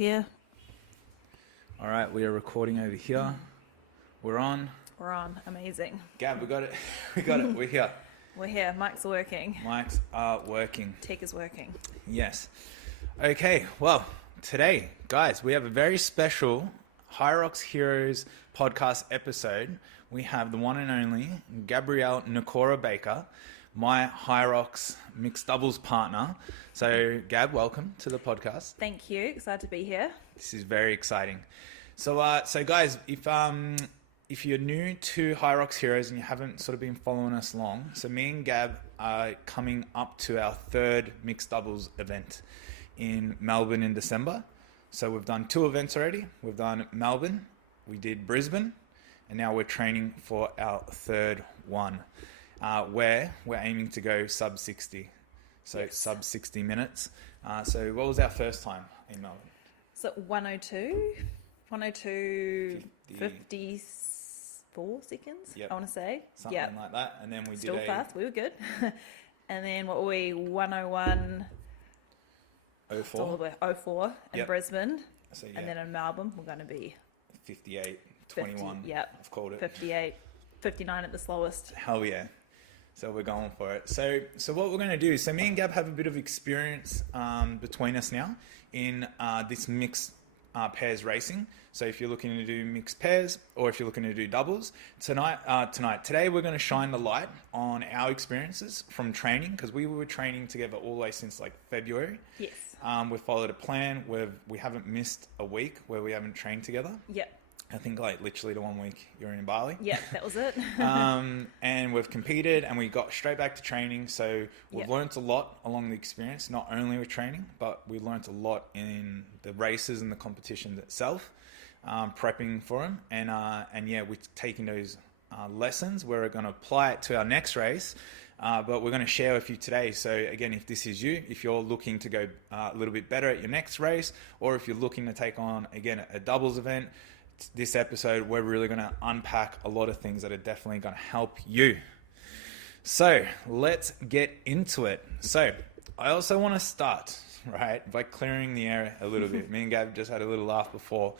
Yeah. All right, we are recording over here. We're on. We're on. Amazing. Gab, we got it. We got it. We're here. We're here. Mics are working. Mics are working. Tech is working. Yes. Okay, well, today, guys, we have a very special HYROX Heroes podcast episode. We have the one and only Gabrielle Nakora Baker, my HYROX mixed doubles partner. So, Gab, welcome to the podcast. Thank you. Excited to be here. This is very exciting. So guys, if you're new to HYROX Heroes and you haven't sort of been following us long, so me and Gab are coming up to our third mixed doubles event in Melbourne in December. So we've done 2 events already. We've done Melbourne, we did Brisbane, and now we're training for our third one, where we're aiming to go sub 60. So yes. Sub 60 minutes. So what was our first time in Melbourne? So 102, 54 seconds, yep. I want to say. Something like that. And then we Still did fast, we were good. And then what were we, 101... 04 in yep. Brisbane. So, yeah. And then in Melbourne, we're going to be... 58, 21. 50, yep. I've called it. 58, 59 at the slowest. Hell yeah. So we're going for it. So what we're going to do, so me and Gab have a bit of experience between us now in this mixed pairs racing. So if you're looking to do mixed pairs or if you're looking to do doubles, today we're going to shine the light on our experiences from training, because we were training together all the way since like February. Yes. We've followed a plan. We haven't missed a week where we haven't trained together. Yep. I think like literally the 1 week you're in Bali. Yeah, that was it. And we've competed and we got straight back to training. So we've learnt a lot along the experience, not only with training, but we learnt a lot in the races and the competition itself, prepping for them. And yeah, we're taking those lessons. We're going to apply it to our next race. But we're going to share with you today. So again, if this is you, if you're looking to go a little bit better at your next race, or if you're looking to take on, again, a doubles event, this episode, we're really going to unpack a lot of things that are definitely going to help you. So let's get into it. So I also want to start, right, by clearing the air a little bit. Me and Gab just had a little laugh before.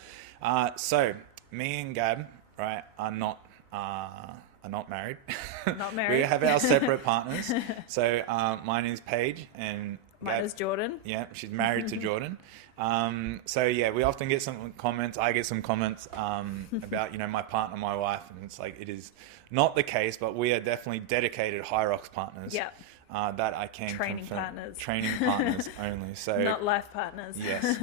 So me and Gab, right, are not married. Not married. We have our separate partners. So mine is Paige and mine is Jordan. Yeah, she's married to Jordan. So yeah, we often get some comments. I get some comments about, my partner, my wife, and it's like, it is not the case, but we are definitely dedicated HYROX partners. Yeah. That I can training confirm. Partners. Training partners only. So not life partners. Yes.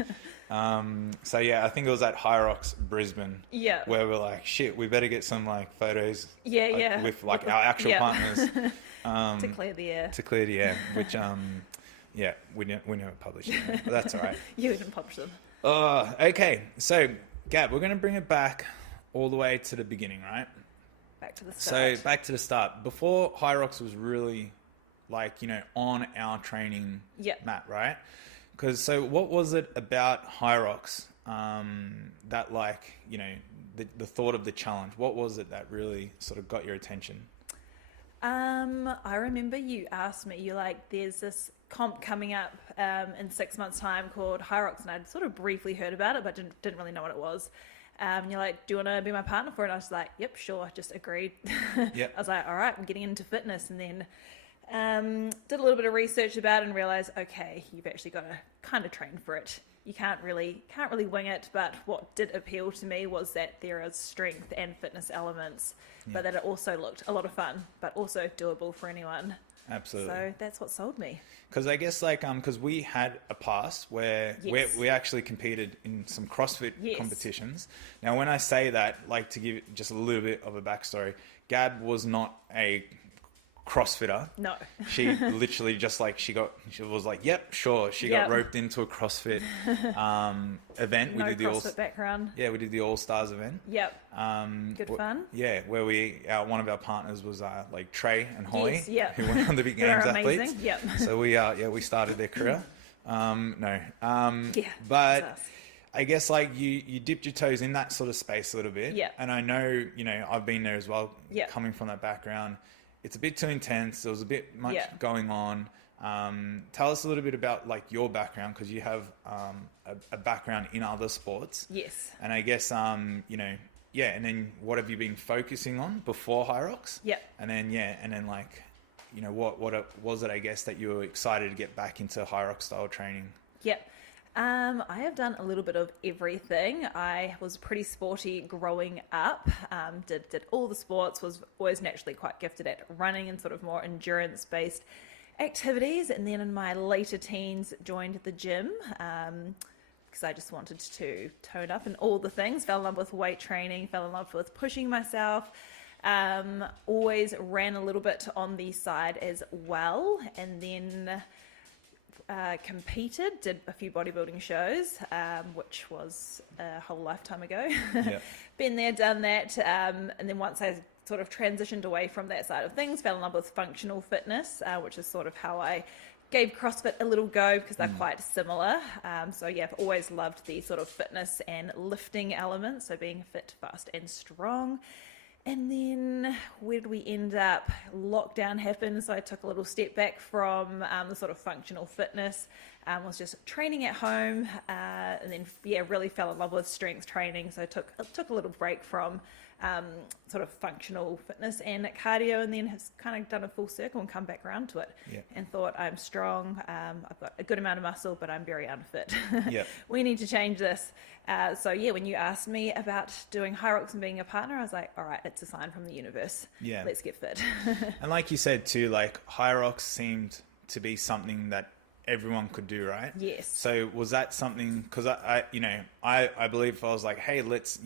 So yeah, I think it was at HYROX Brisbane. Yeah. Where we're like, shit, we better get some like photos. Yeah. With like our actual partners. To clear the air. To clear the air, which yeah, we never published it, but that's all right. You didn't publish them. Okay. So, Gab, we're going to bring it back all the way to the beginning, right? Back to the start. So, back to the start. Before HYROX was really like, on our training mat, right? So what was it about HYROX that like, the thought of the challenge? What was it that really sort of got your attention? I remember you asked me, you're like, there's this comp coming up in 6 months' time called HYROX, and I'd sort of briefly heard about it, but didn't really know what it was. And you're like, do you want to be my partner for it? And I was like, yep, sure. I just agreed. Yep. I was like, all right, I'm getting into fitness. And then did a little bit of research about it and realized, okay, you've actually got to kind of train for it. You can't really wing it. But what did appeal to me was that there is strength and fitness elements, but that it also looked a lot of fun, but also doable for anyone. Absolutely. So that's what sold me. Because I guess because we had a past where we actually competed in some CrossFit competitions. Now, when I say that, like to give just a little bit of a backstory, Gab was not a CrossFitter. No. She literally just like, she was like, yep, sure. She got roped into a CrossFit event. We did the CrossFit background. Yeah, we did the All Stars event. Yep. Good fun. Yeah, where one of our partners was like Trey and Holly, yes, who went on the big games athletes. Yep. So we started their career. But I guess like you dipped your toes in that sort of space a little bit. Yeah. And I know, I've been there as well, coming from that background. It's a bit too intense. There was a bit much going on. Tell us a little bit about like your background, because you have a background in other sports. Yes. And I guess, you know, yeah, and then what have you been focusing on before HYROX? Yep. And then like, you know, what was it, I guess, that you were excited to get back into HYROX style training? Yep. I have done a little bit of everything. I was pretty sporty growing up, did all the sports, was always naturally quite gifted at running and sort of more endurance-based activities. And then in my later teens, joined the gym because I just wanted to tone up in all the things, fell in love with weight training, fell in love with pushing myself. Always ran a little bit on the side as well. And then competed, did a few bodybuilding shows, which was a whole lifetime ago. Yeah. Been there, done that. And then once I sort of transitioned away from that side of things, fell in love with functional fitness, which is sort of how I gave CrossFit a little go, because they're quite similar. So yeah, I've always loved the sort of fitness and lifting elements, so being fit, fast and strong. And then where did we end up? Lockdown happened, so I took a little step back from the sort of functional fitness, was just training at home, and then yeah, really fell in love with strength training. So I took a little break from sort of functional fitness and cardio, and then has kind of done a full circle and come back around to it. Yeah. And thought, I'm strong, I've got a good amount of muscle, but I'm very unfit. Yeah. We need to change this. So yeah, when you asked me about doing HYROX and being a partner, I was like, all right, it's a sign from the universe. Yeah. Let's get fit. And like you said too, like HYROX seemed to be something that everyone could do, right? Yes. So was that something, because I believe if I was like, hey, let's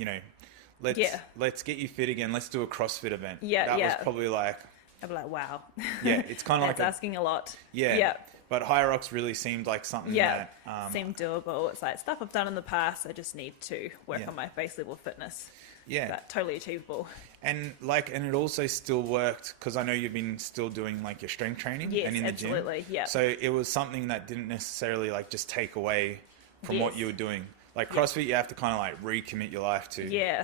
get you fit again, let's do a CrossFit event. Yeah. That was probably like, I'd be like, wow. yeah, it's kind of like asking a lot. Yeah. Yeah. But HYROX really seemed like something that seemed doable. It's like stuff I've done in the past. I just need to work on my base level fitness. Yeah. But totally achievable. And it also still worked, because I know you've been still doing like your strength training and in the absolutely. gym. Yeah. So it was something that didn't necessarily like just take away from what you were doing. Like CrossFit, you have to kind of like recommit your life to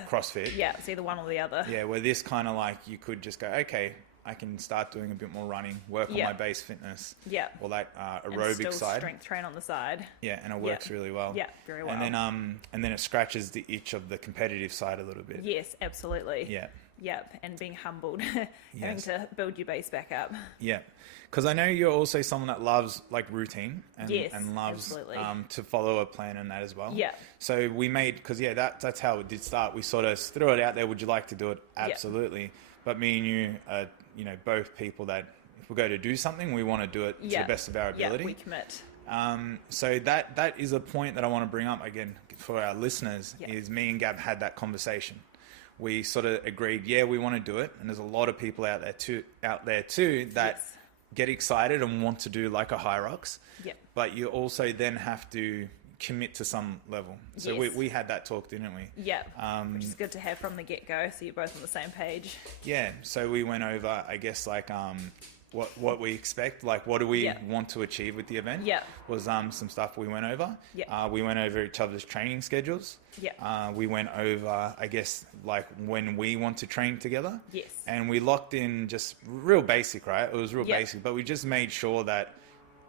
CrossFit. Yeah, it's either one or the other. Yeah, where this kind of like you could just go, okay, I can start doing a bit more running, work on my base fitness. Yeah. Or that aerobic and still side. Strength train on the side. Yeah, and it works really well. Yeah, very well. And then it scratches the itch of the competitive side a little bit. Yes, absolutely. Yeah. Yep, and being humbled, having to build your base back up. Yeah, because I know you're also someone that loves like routine and loves to follow a plan and that as well. Yeah. So we made, because that's how it did start. We sort of threw it out there. Would you like to do it? Absolutely. Yep. But me and you are, both people that if we go to do something, we want to do it to the best of our ability. Yeah, we commit. So that is a point that I want to bring up again for our listeners. Is me and Gab had that conversation. We sort of agreed, we want to do it. And there's a lot of people out there too that get excited and want to do like a HYROX. Yep. But you also then have to commit to some level. So we had that talk, didn't we? Yeah. Which is good to have from the get-go, so you're both on the same page. Yeah. So we went over, I guess, like what we expect, like what do we want to achieve with the event. Yeah. Was some stuff we went over. Yeah. We went over each other's training schedules. Yeah. We went over, I guess, like when we want to train together. Yes. And we locked in just real basic, right? It was real basic, but we just made sure that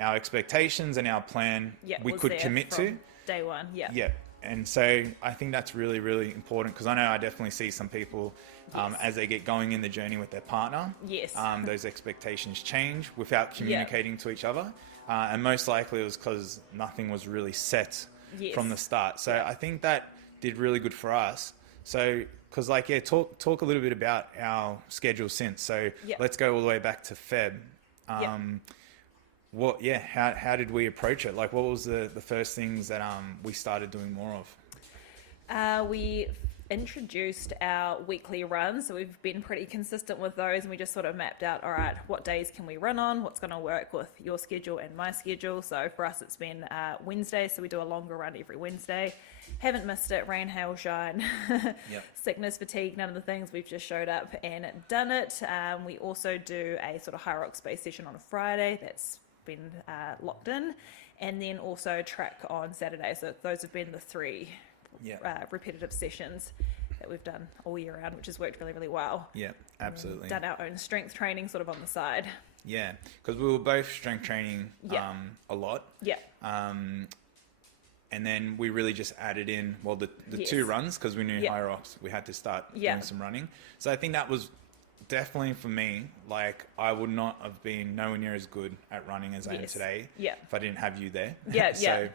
our expectations and our plan we could commit to day one. Yeah. Yeah. And so I think that's really, really important, because I know I definitely see some people as they get going in the journey with their partner. Yes. Those expectations change without communicating to each other. And most likely it was because nothing was really set from the start. So I think that did really good for us. So, because talk a little bit about our schedule since. So let's go all the way back to Feb. How did we approach it? Like, what was the first things that we started doing more of? We introduced our weekly runs, so we've been pretty consistent with those, and we just sort of mapped out, all right, what days can we run on, what's going to work with your schedule and my schedule. So for us it's been Wednesday, so we do a longer run every Wednesday. Haven't missed it, rain, hail, shine, sickness, fatigue, none of the things. We've just showed up and done it. We also do a sort of HYROX based session on a Friday that's been locked in, and then also track on Saturday. So those have been the three repetitive sessions. that we've done all year round, which has worked really, really well. Yeah, absolutely. Done our own strength training sort of on the side. Yeah, because we were both strength training a lot. Yeah. And then we really just added in, well, the two runs, because we knew HYROX, we had to start doing some running. So I think that was definitely for me, like I would not have been nowhere near as good at running as I am today if I didn't have you there. So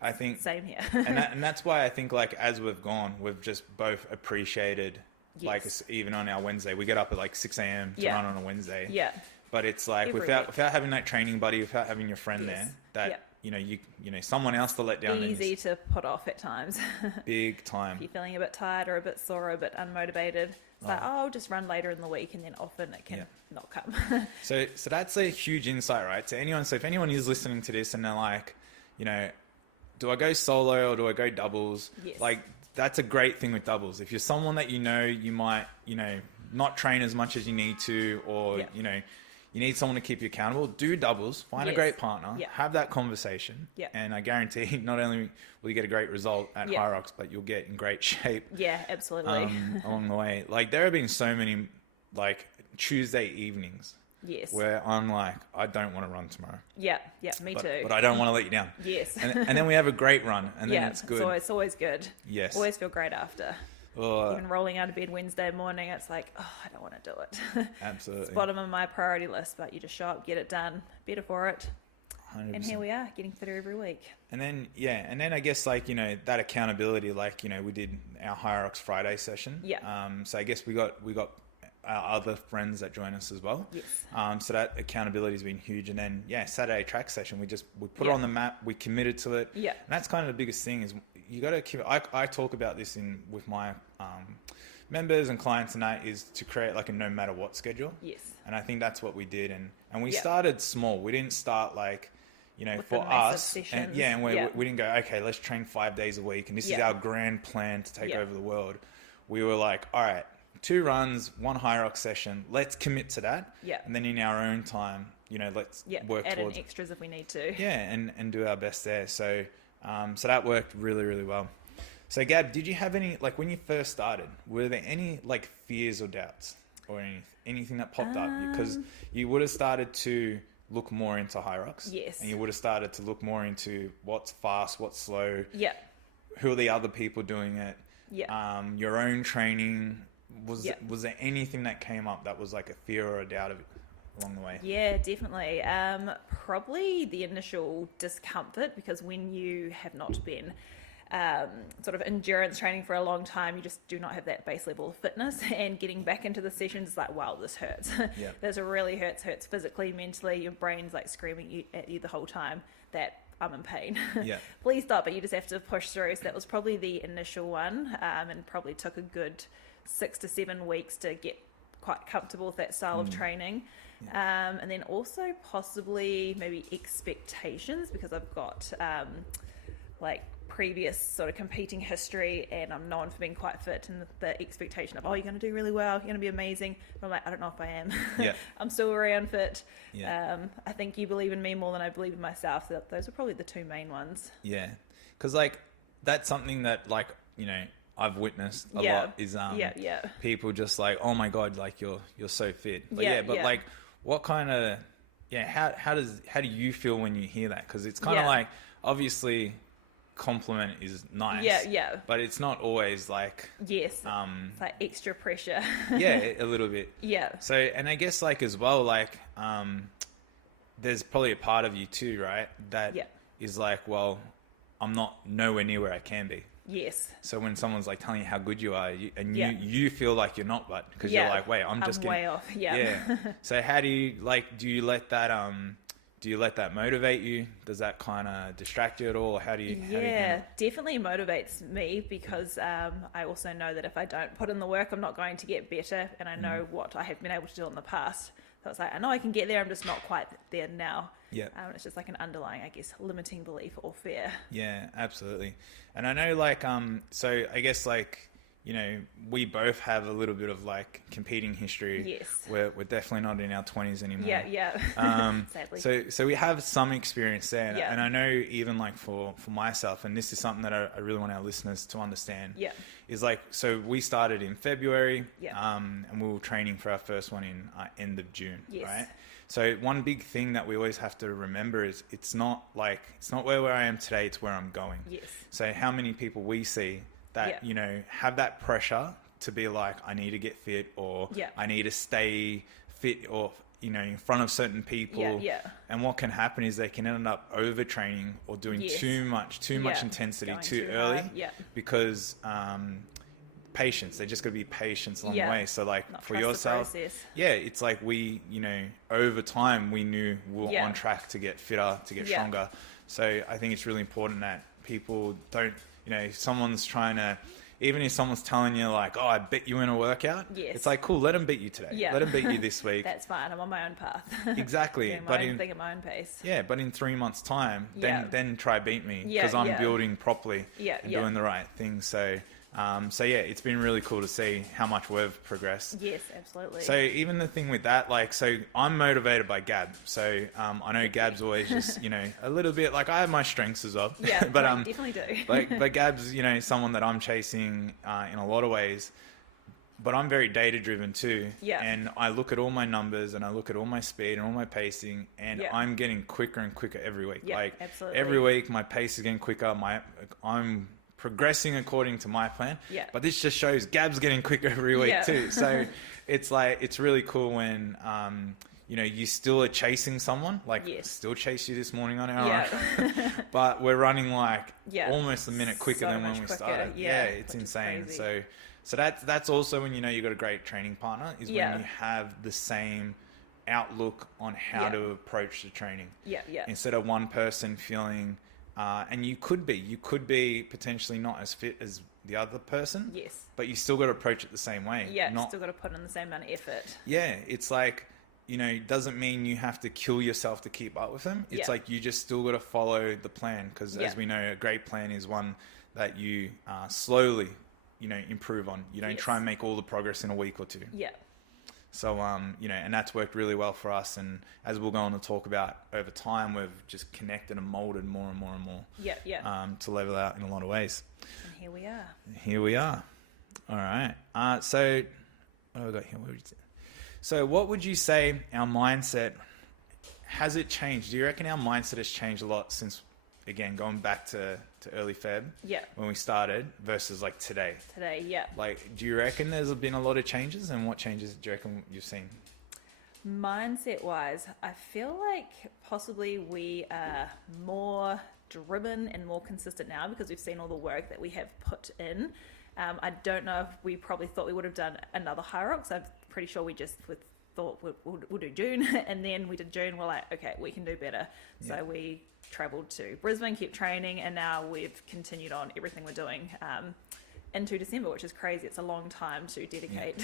I think same here. and that's why I think like as we've gone, we've just both appreciated like even on our Wednesday, we get up at like 6 a.m. to run on a Wednesday. Yeah. But it's like without having that training buddy, without having your friend there, that you know someone else to let down. Easy to put off at times. Big time. If you're feeling a bit tired or a bit sore or a bit unmotivated, it's like, I'll just run later in the week, and then often it can not come. So that's a huge insight, right? To anyone. So if anyone is listening to this and they're like, you know, do I go solo or do I go doubles? Yes. Like that's a great thing with doubles. If you're someone that you might not train as much as you need to, or you need someone to keep you accountable, do doubles, find a great partner, have that conversation, and I guarantee not only will you get a great result at HYROX, but you'll get in great shape. Yeah, absolutely. Along the way. Like there have been so many like Tuesday evenings where I'm like, I don't want to run tomorrow. Yeah, me too. But I don't want to let you down. Yes. And then we have a great run, and then it's good. It's always good. Yes. Always feel great after. Even rolling out of bed Wednesday morning, it's like, I don't want to do it. Absolutely. It's bottom of my priority list, but you just show up, get it done, better for it. 100%. And here we are, getting fitter every week. And then, I guess like, that accountability, like, we did our HYROX Friday session. Yeah. So I guess we got our other friends that join us as well. Yes. So that accountability has been huge. And then, Saturday track session, we put it on the map, we committed to it. Yeah. And that's kind of the biggest thing is you got to keep, I talk about this with my members and clients, and that is to create like a no matter what schedule. Yes. And I think that's what we did. And we started small. We didn't start like, with for us, and we didn't go, okay, let's train 5 days a week, and this is our grand plan to take over the world. We were like, all right, 2 runs, 1 HYROX session. Let's commit to that. Yeah. And then in our own time, let's work add towards in extras if we need to. Yeah, and do our best there. So, so that worked really, really well. So, Gab, did you have any, like when you first started, were there any like fears or doubts or anything that popped up? Because you would have started to look more into HYROX. Yes. And you would have started to look more into what's fast, what's slow. Yeah. Who are the other people doing it? Yeah. Your own training. Was there anything that came up that was like a fear or a doubt along the way? Yeah, definitely. Probably the initial discomfort, because when you have not been sort of endurance training for a long time, you just do not have that base level of fitness, and getting back into the sessions is like, wow, this hurts. Yeah. This really hurts physically, mentally. Your brain's like screaming at you the whole time that I'm in pain. Yeah. Please stop, but you just have to push through. So that was probably the initial one, and probably took a good 6 to 7 weeks to get quite comfortable with that style of training. And then also possibly maybe expectations, because I've got like previous sort of competing history, and I'm known for being quite fit, and the expectation of, you're going to do really well, you're going to be amazing. But I'm like, I don't know if I am. Yeah. I'm still around fit. Yeah. I think you believe in me more than I believe in myself. So those are probably the 2 main ones. Yeah. Because like that's something that like, I've witnessed a lot is people just like, oh my God, like you're so fit. But like what kind of how do you feel when you hear that? Because it's kind of like, obviously compliment is nice, but it's not always like it's like extra pressure. A little bit. So, and I guess like as well, like there's probably a part of you too, right, that is like, well, I'm not nowhere near where I can be. Yes. So when someone's like telling you how good you are, you feel like you're not, but because you're like, wait, I'm way off. Yeah. So how do you like? Do you let that motivate you? Does that kind of distract you at all? How do you? Definitely motivates me, because I also know that if I don't put in the work, I'm not going to get better, and I know what I have been able to do in the past. So it's like, I know I can get there, I'm just not quite there now. Yeah. It's just like an underlying, I guess, limiting belief or fear. Yeah, absolutely. And I know like, so I guess like, we both have a little bit of like competing history. Yes. We're definitely not in our 20s anymore. Yeah. Sadly. So we have some experience there. Yeah. And I know even like for myself, and this is something that I really want our listeners to understand. Yeah. Is like, so we started in February. Yeah. And we were training for our first one in end of June. Yes. Right. So one big thing that we always have to remember is it's not where I am today, it's where I'm going. Yes. So how many people we see that, have that pressure to be like, I need to get fit, or I need to stay fit, or, in front of certain people. Yeah. And what can happen is they can end up overtraining or doing too much intensity Going too too early. hard. Yeah. Because, patience, they just got to be patient along the way. So like Not for trust the yourself, process. it's like we, over time we knew we were on track to get fitter, to get stronger. So I think it's really important that people don't, if someone's trying to, even if someone's telling you like, oh, I bet you in a workout, it's like, cool, let them beat you today. Yeah. Let them beat you this week. That's fine. I'm on my own path. Exactly. Doing my own thing at my own pace. Yeah, but in 3 months' time, then try beat me, Yeah, because I'm building properly and yeah. doing the right thing. So it's been really cool to see how much we've progressed. Yes, absolutely. So even the thing with that, like, so I'm motivated by Gab. So I know Gab's always just, a little bit like, I have my strengths as well. Yeah, but I definitely do. but Gab's, someone that I'm chasing in a lot of ways. But I'm very data driven too. Yeah. And I look at all my numbers and I look at all my speed and all my pacing, and I'm getting quicker and quicker every week. Yeah, like absolutely. Every week my pace is getting quicker. I'm progressing according to my plan. Yeah. But this just shows Gab's getting quicker every week too. So it's like, it's really cool when, you still are chasing someone, like still chase you this morning on our run, but we're running like almost a minute quicker than when we started. Yeah, it's insane. So that's also when, you've got a great training partner, is when you have the same outlook on how to approach the training. Yeah. Instead of one person feeling, and you could be potentially not as fit as the other person. Yes. But you still got to approach it the same way. Yeah, still got to put in the same amount of effort. Yeah, it's like, it doesn't mean you have to kill yourself to keep up with them. It's like you just still got to follow the plan, because as we know, a great plan is one that you slowly, improve on. You don't try and make all the progress in a week or two. Yeah. So, and that's worked really well for us. And as we'll go on to talk about over time, we've just connected and molded more and more and more. To level out in a lot of ways. And here we are. Here we are. All right. So what have we got here? So what would you say our mindset, has it changed? Do you reckon our mindset has changed a lot since, again, going back to early Feb, when we started, versus like today? Like, do you reckon there's been a lot of changes, and what changes do you reckon you've seen? Mindset wise, I feel like possibly we are more driven and more consistent now, because we've seen all the work that we have put in. I don't know if we probably thought we would have done another HYROX. I'm pretty sure we just thought we'll do June, and then we did June. We're like, okay, we can do better. So we travelled to Brisbane, kept training, and now we've continued on everything we're doing into December, which is crazy. It's a long time to dedicate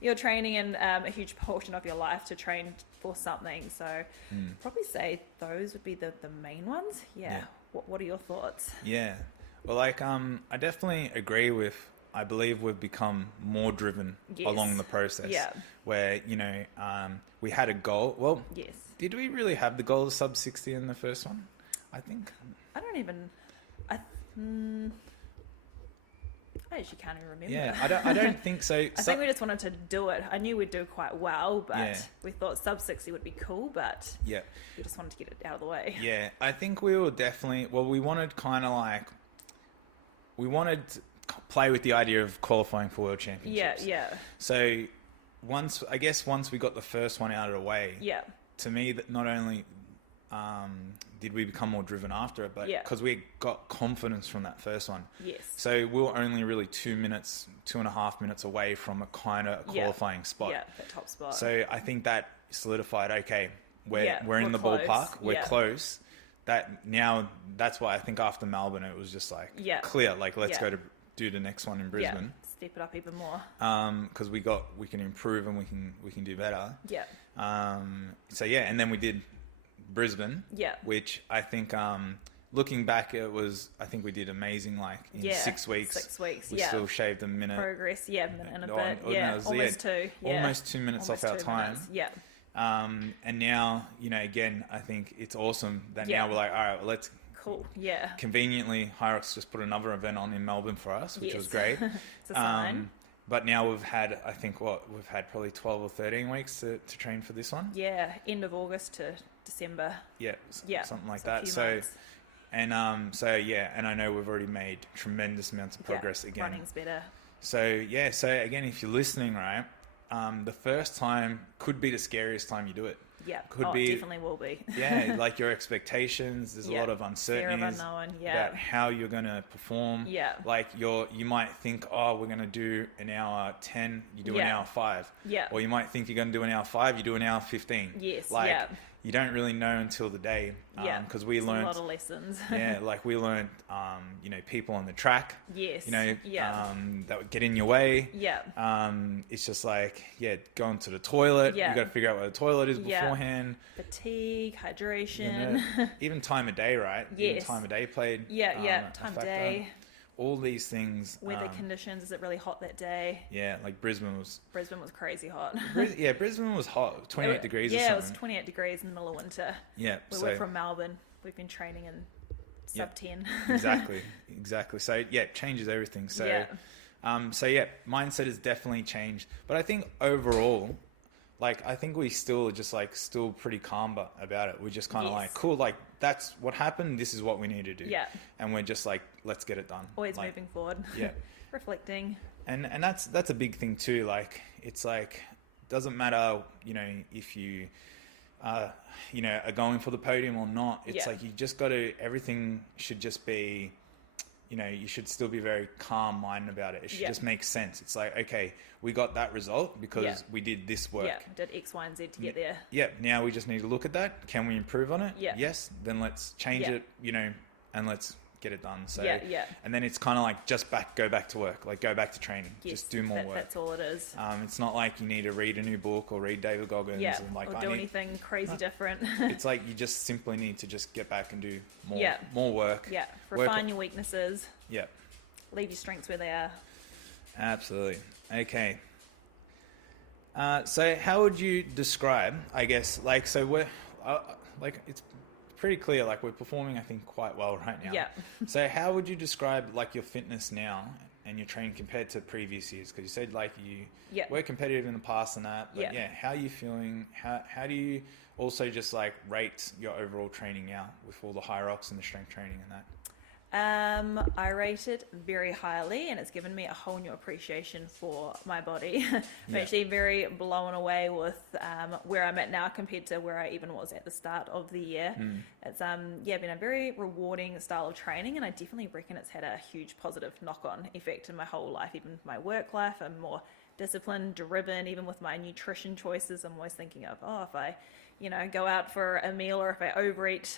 your training and a huge portion of your life to train for something. So probably say those would be the main ones. What are your thoughts? Well, like, I definitely agree with, I believe we've become more driven along the process. Where, we had a goal. Well, did we really have the goal of sub 60 in the first one? I think. I actually can't even remember. Yeah, I don't think so. I think we just wanted to do it. I knew we'd do quite well, but we thought sub 60 would be cool, but we just wanted to get it out of the way. Yeah, I think we were definitely, we wanted to play with the idea of qualifying for World Championships. So once we got the first one out of the way, to me, that not only did we become more driven after it, but because we got confidence from that first one. So we were only really 2.5 minutes away from a kind of qualifying spot. That top spot. So I think that solidified, okay, we're in the close. ballpark, we're close. That's why I think after Melbourne, it was just like clear, like let's go to do the next one in Brisbane. Step it up even more. Because we can improve and we can do better. And then we did Brisbane, which I think looking back, I think we did amazing. Like in 6 weeks, 6 weeks, we still shaved a minute. Progress, minute and a Oh, bit, no, it was, almost 2. Yeah. Almost 2 minutes Almost off our 2 time. minutes, Yeah. And now, again, I think it's awesome that Yeah. now we're like, all right, well, let's Cool, yeah. conveniently, HYROX just put another event on in Melbourne for us, which was great. It's a sign. But now we've had, I think, we've had probably 12 or 13 weeks to train for this one. Yeah, end of August to December. Yeah, Yeah, something like a that. few So, months. and and I know we've already made tremendous amounts of progress again. Running's better. So again, if you're listening, right, the first time could be the scariest time you do it. Yeah, Could be, definitely will be. Yeah, like your expectations. There's a lot of uncertainties Fear of unknown, about how you're going to perform. Yeah. Like you might think, oh, we're going to do an hour 10, you do an hour 5. Yeah. Or you might think you're going to do an hour 5, you do an hour 15. Yes, Like, you don't really know until the day. Because we learned a lot of lessons. like we learned, people on the track. Yes. That would get in your way. Yeah. It's just like, going to the toilet. Yeah. You got to figure out where the toilet is beforehand. Fatigue, hydration. Even time of day, right? Yes. Even time of day played. Time of day. All these things. Weather conditions. Is it really hot that day? Yeah, like Brisbane was crazy hot. Brisbane was hot. 28 degrees or something. Yeah, it was 28 degrees in the middle of winter. Yeah. We're from Melbourne. We've been training in sub 10. Exactly. So it changes everything. So mindset has definitely changed. But I think overall, I think we still are just still pretty calm about it. We're just kind of cool, that's what happened. This is what we need to do. Yeah. And we're just let's get it done. Always moving forward. Yeah. Reflecting. And that's a big thing too. It's doesn't matter, if you, are going for the podium or not. It's you just got to, everything should just be, you should still be very calm minded about it. It should just make sense. It's okay, we got that result because we did this work. Yeah, did X, Y, and Z to get there. Yeah, now we just need to look at that. Can we improve on it? Yeah. Yes, then let's change it, and let's get it done. So, yeah. And then it's kind of just go back to work, go back to training, just do more work. That's all it is. It's not like you need to read a new book or read David Goggins. And or do anything crazy different. It's you just simply need to just get back and do more work. Yeah, refine your weaknesses. Yeah. Leave your strengths where they are. Absolutely. Okay. So how would you describe, I guess, so we're, it's pretty clear, we're performing, I think, quite well right now. Yeah. So how would you describe, your fitness now and your training compared to previous years? Because you said, you were competitive in the past and that, but how are you feeling? How do you also just, rate your overall training now with all the HYROX and the strength training and that? I rate it very highly, and it's given me a whole new appreciation for my body. I'm actually very blown away with where I'm at now compared to where I even was at the start of the year. It's been a very rewarding style of training, and I definitely reckon it's had a huge positive knock-on effect in my whole life, even my work life. I'm more disciplined, driven, even with my nutrition choices. I'm always thinking of, if I go out for a meal, or if I overeat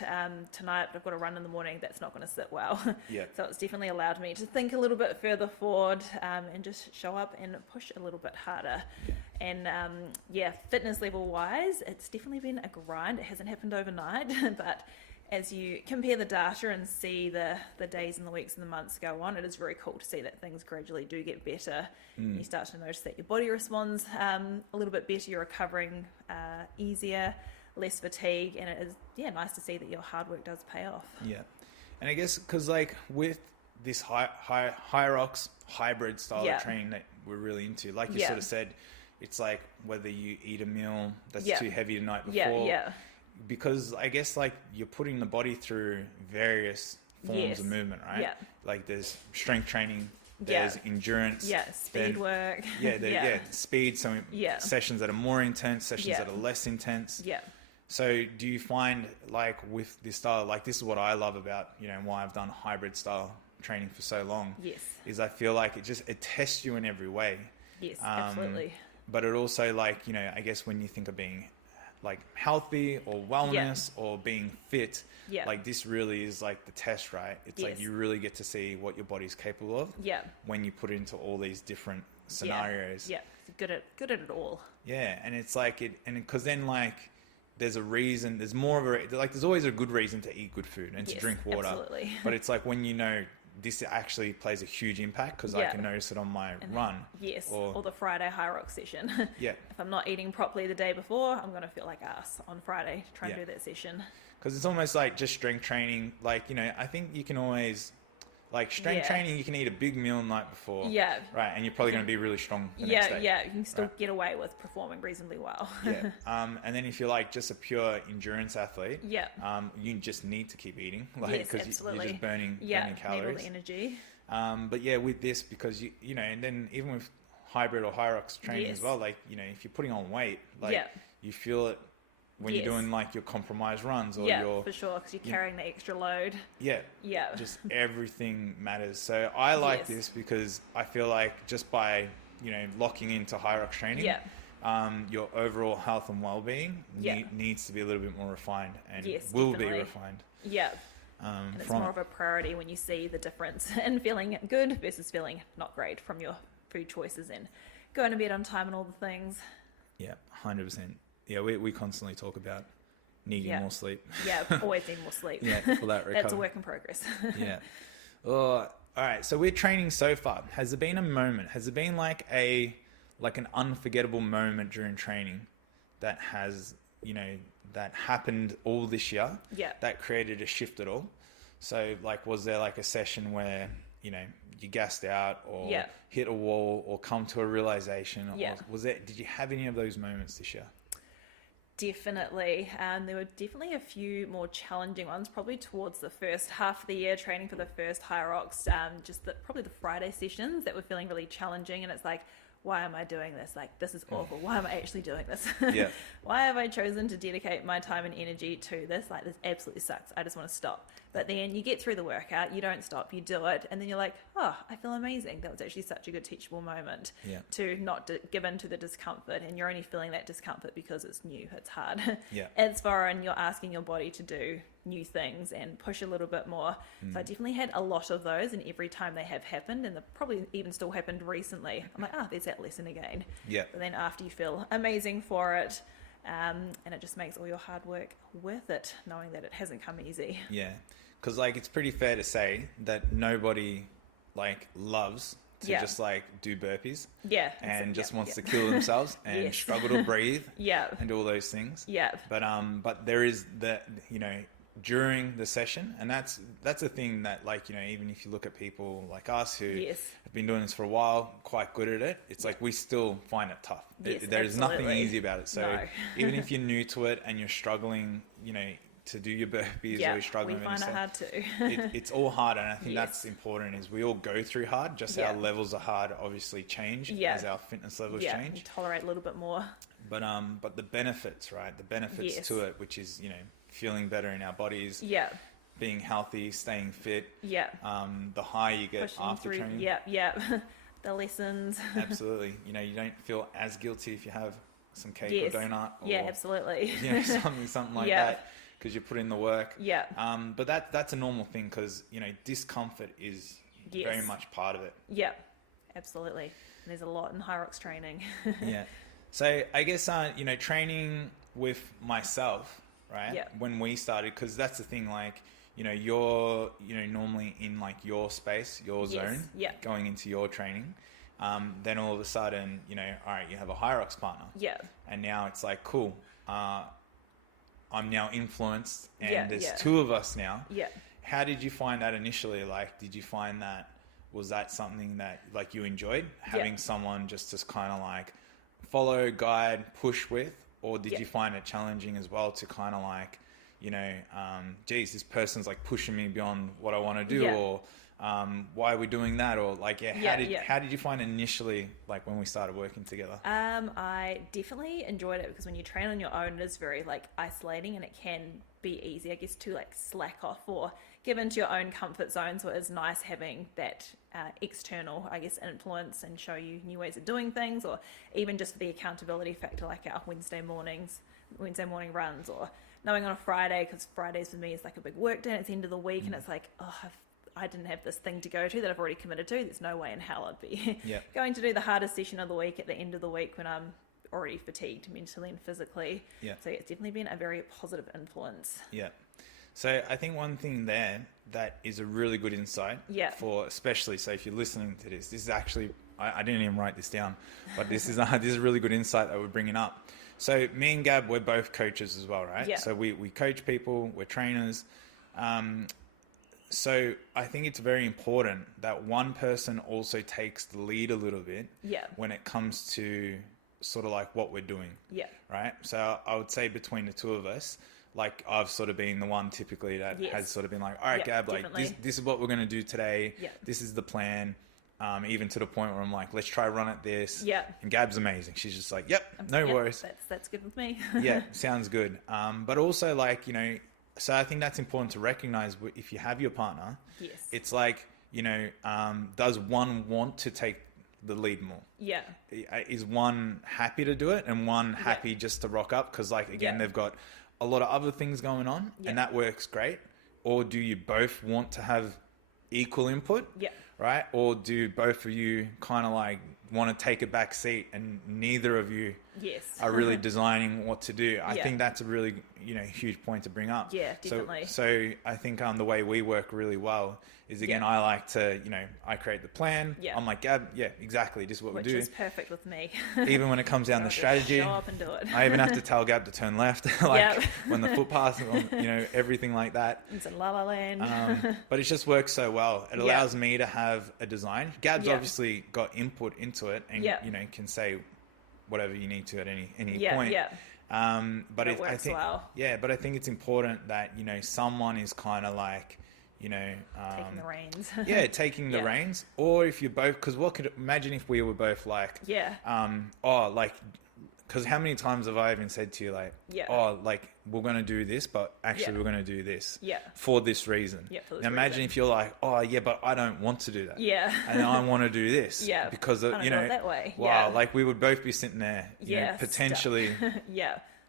tonight, but I've got to run in the morning, that's not going to sit well. Yeah. So it's definitely allowed me to think a little bit further forward and just show up and push a little bit harder. Yeah. And fitness level wise, it's definitely been a grind. It hasn't happened overnight, but as you compare the data and see the days and the weeks and the months go on, it is very cool to see that things gradually do get better. You start to notice that your body responds a little bit better, you're recovering easier, less fatigue, and it is nice to see that your hard work does pay off. Yeah. And I guess because with this HYROX hybrid style of training that we're really into, like you sort of said, it's whether you eat a meal that's too heavy the night before, because I guess you're putting the body through various forms of movement, right? Yeah. There's strength training, there's endurance, speed work, speed. So sessions that are more intense, sessions that are less intense. Yeah. So do you find with this style, this is what I love about, why I've done hybrid style training for so long. Yes. Is I feel it tests you in every way. Yes, absolutely. But it also I guess when you think of being healthy or wellness or being fit, this really is the test, right? It's you really get to see what your body's capable of when you put it into all these different scenarios. Good at it all. Yeah. And it's because then there's a reason, there's more of a, like, there's always a good reason to eat good food and to drink water. Absolutely. But it's like when you know this actually plays a huge impact because I can notice it on my run. Yes, or the Friday HYROX session. Yeah. If I'm not eating properly the day before, I'm going to feel like ass on Friday to try and do that session. Because it's almost like just strength training. Like, you know, I think you can always, like strength training, you can eat a big meal the night before. Yeah. Right. And you're probably going to be really strong the next day. Yeah. You can still get away with performing reasonably well. Yeah. And then if you're like just a pure endurance athlete, you just need to keep eating. Like, because you're just burning calories. Need all the energy. But yeah, with this, because you know, and then even with hybrid or HYROX training as well, like, you know, if you're putting on weight, like you feel it when you're doing like your compromised runs or your, for sure, because you're carrying the extra load. Just everything matters. So I like this because I feel like just by, you know, locking into HYROX training, your overall health and well-being needs to be a little bit more refined and will be refined. And it's more of a priority when you see the difference in feeling good versus feeling not great from your food choices and going to bed on time and all the things. 100%. Yeah, we constantly talk about needing more sleep. Always need more sleep. For that recovery. That's a work in progress. All right, so we're training so far. Has there been a moment? Has there been like an unforgettable moment during training that has, you know, that happened all this year? That created a shift at all? So like, was there like a session where, you know, you gassed out or hit a wall or come to a realization? Or was there, did you have any of those moments this year? Definitely. There were definitely a few more challenging ones, probably towards the first half of the year, training for the first HYROX, probably the Friday sessions that were feeling really challenging. And it's like, why am I doing this? Like, this is awful. Why am I actually doing this? Why have I chosen to dedicate my time and energy to this? Like, this absolutely sucks. I just want to stop. But then you get through the workout, you don't stop, you do it, and then you're like, oh, I feel amazing. That was actually such a good teachable moment to not give in to the discomfort, and you're only feeling that discomfort because it's new, it's hard. As far as you're asking your body to do new things and push a little bit more. So I definitely had a lot of those, and every time they have happened, and they probably even still happened recently, I'm like, there's that lesson again. But then after you feel amazing for it, and it just makes all your hard work worth it, knowing that it hasn't come easy. Because like, it's pretty fair to say that nobody like loves to just like do burpees and just wants to kill themselves and struggle to breathe and do all those things. But there is the, you know, during the session, and that's a thing that, like, you know, even if you look at people like us who have been doing this for a while, quite good at it, it's like we still find it tough. There's nothing easy about it. So even if you're new to it and you're struggling, you know, to do your burpees or you're struggling with it hard too. It's all hard, and I think that's important, is we all go through hard, just our levels of hard obviously change as our fitness levels change. You tolerate a little bit more. But the benefits, right? The benefits to it, which is, you know, feeling better in our bodies, being healthy, staying fit, the high you get pushing after through, training. The lessons. Absolutely. You know, you don't feel as guilty if you have some cake or donut. Or, absolutely. You know, something like that, because you put in the work. But that's a normal thing, because, you know, discomfort is very much part of it. Absolutely. And there's a lot in HYROX training. So I guess, you know, training with myself, right? When we started, because that's the thing, like, you know, you're, you know, normally in like your space, your zone, going into your training. Then all of a sudden, you know, all right, you have a HYROX partner. And now it's like, cool. I'm now influenced, and there's two of us now. How did you find that initially? Like, did you find that, was that something that like you enjoyed, having someone just to kind of like follow, guide, push with, or did you find it challenging as well to kind of like, you know, geez, this person's like pushing me beyond what I want to do, or why are we doing that, or like, how did you find initially, like when we started working together? I definitely enjoyed it, because when you train on your own, it is very like isolating, and it can be easy, I guess, to like slack off or give into your own comfort zone. So it's nice having that external, I guess, influence and show you new ways of doing things, or even just the accountability factor, like our Wednesday morning runs, or knowing on a Friday, because Fridays for me is like a big work day and it's the end of the week, and it's like, I didn't have this thing to go to that I've already committed to. There's no way in hell I'd be going to do the hardest session of the week at the end of the week when I'm already fatigued mentally and physically. Yeah. So it's definitely been a very positive influence. Yeah. So I think one thing there that is a really good insight for, especially, so if you're listening to this is actually, I didn't even write this down, but this is a really good insight that we're bringing up. So me and Gab, we're both coaches as well, right? Yeah. So we coach people, we're trainers. So I think it's very important that one person also takes the lead a little bit when it comes to sort of like what we're doing. Yeah. Right. So I would say between the two of us, like I've sort of been the one typically that has sort of been like, all right, Gab, like this is what we're going to do today. Yeah. This is the plan. Even to the point where I'm like, let's try run at this. Yeah. And Gab's amazing. She's just like, no worries. That's good with me. Yeah. Sounds good. But also like, you know, so I think that's important to recognize if you have your partner, it's like, you know, does one want to take the lead more? Yeah. Is one happy to do it and one happy just to rock up? Because like, again, they've got a lot of other things going on and that works great. Or do you both want to have equal input? Yeah. Right? Or do both of you kind of like want to take a back seat and neither of you are really designing what to do? I think that's a really, you know, huge point to bring up. Yeah, definitely. So I think the way we work really well is, again, I like to, you know, I create the plan. Yeah. I'm like, Gab, exactly. This is what we do. Which is perfect with me. Even when it comes down to strategy, show up and do it. I even have to tell Gab to turn left, like when the footpath, you know, everything like that. It's in La La Land. But it just works so well. It allows me to have a design. Gab's obviously got input into it and, you know, can say whatever you need to at any point. Yeah. But it works I think, well. Yeah, but I think it's important that, you know, someone is kind of like, you know, taking the reins. Taking the reins. Or if you're both, because imagine if we were both like, because how many times have I even said to you like, like we're going to do this, but actually we're going to do this for this reason. Now imagine if you're like, but I don't want to do that. Yeah. And I want to do this. Because of, you know, that way. Wow. Like we would both be sitting there, you know, potentially.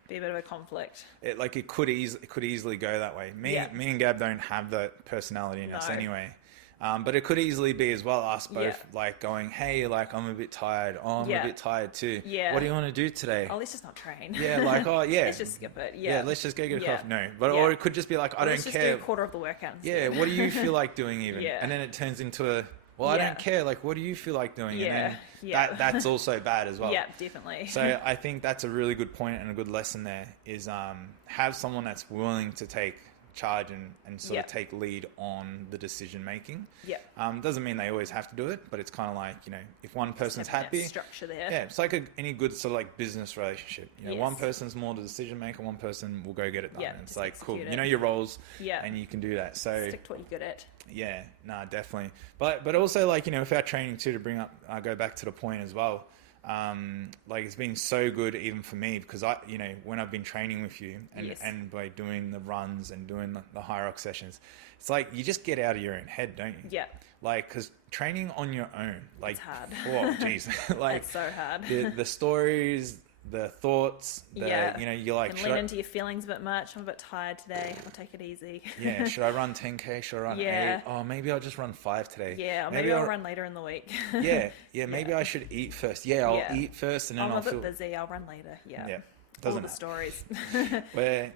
Be a bit of a conflict. It could easily go that way. Me and Gab don't have that personality in us anyway. But it could easily be as well us both like going, hey, like I'm a bit tired. Oh, I'm a bit tired too. Yeah. What do you want to do today? Oh, let's just not train. Yeah, like let's just skip it. Yeah. Let's just go get a coffee. No, but or it could just be like, I don't care. Let's just do a quarter of the workout instead. Yeah. What do you feel like doing even? And then it turns into a, well, I don't care. Like, what do you feel like doing? And then that's also bad as well. Yeah, definitely. So I think that's a really good point and a good lesson there is have someone that's willing to take charge and sort of take lead on the decision making. Yeah. Doesn't mean they always have to do it, but it's kind of like, you know, if one person's happy, structure there. Yeah, it's like any good sort of like business relationship. You know, one person's more the decision maker, one person will go get it done. Yeah, and it's like cool. You know your roles. Yeah. And you can do that. So stick to what you're good at. Yeah, no, definitely. But also like, you know, with our training too, to bring up, go back to the point as well. Like it's been so good even for me because I, you know, when I've been training with you and by doing the runs and doing the HYROX sessions, it's like you just get out of your own head, don't you? Yeah. Like, because training on your own, like, it's hard. Oh, jeez. Like, it's so hard. The stories, the thoughts, you know, you're like, lean into your feelings a bit much. I'm a bit tired today. I'll take it easy. Yeah. Should I run 10K? Should I run 8? Oh, maybe I'll just run 5 today. Yeah. Or maybe I'll run later in the week. Yeah. Maybe I should eat first. Yeah. I'll eat first and then I'm a bit busy. I'll run later. Yeah. Yeah. All the stories.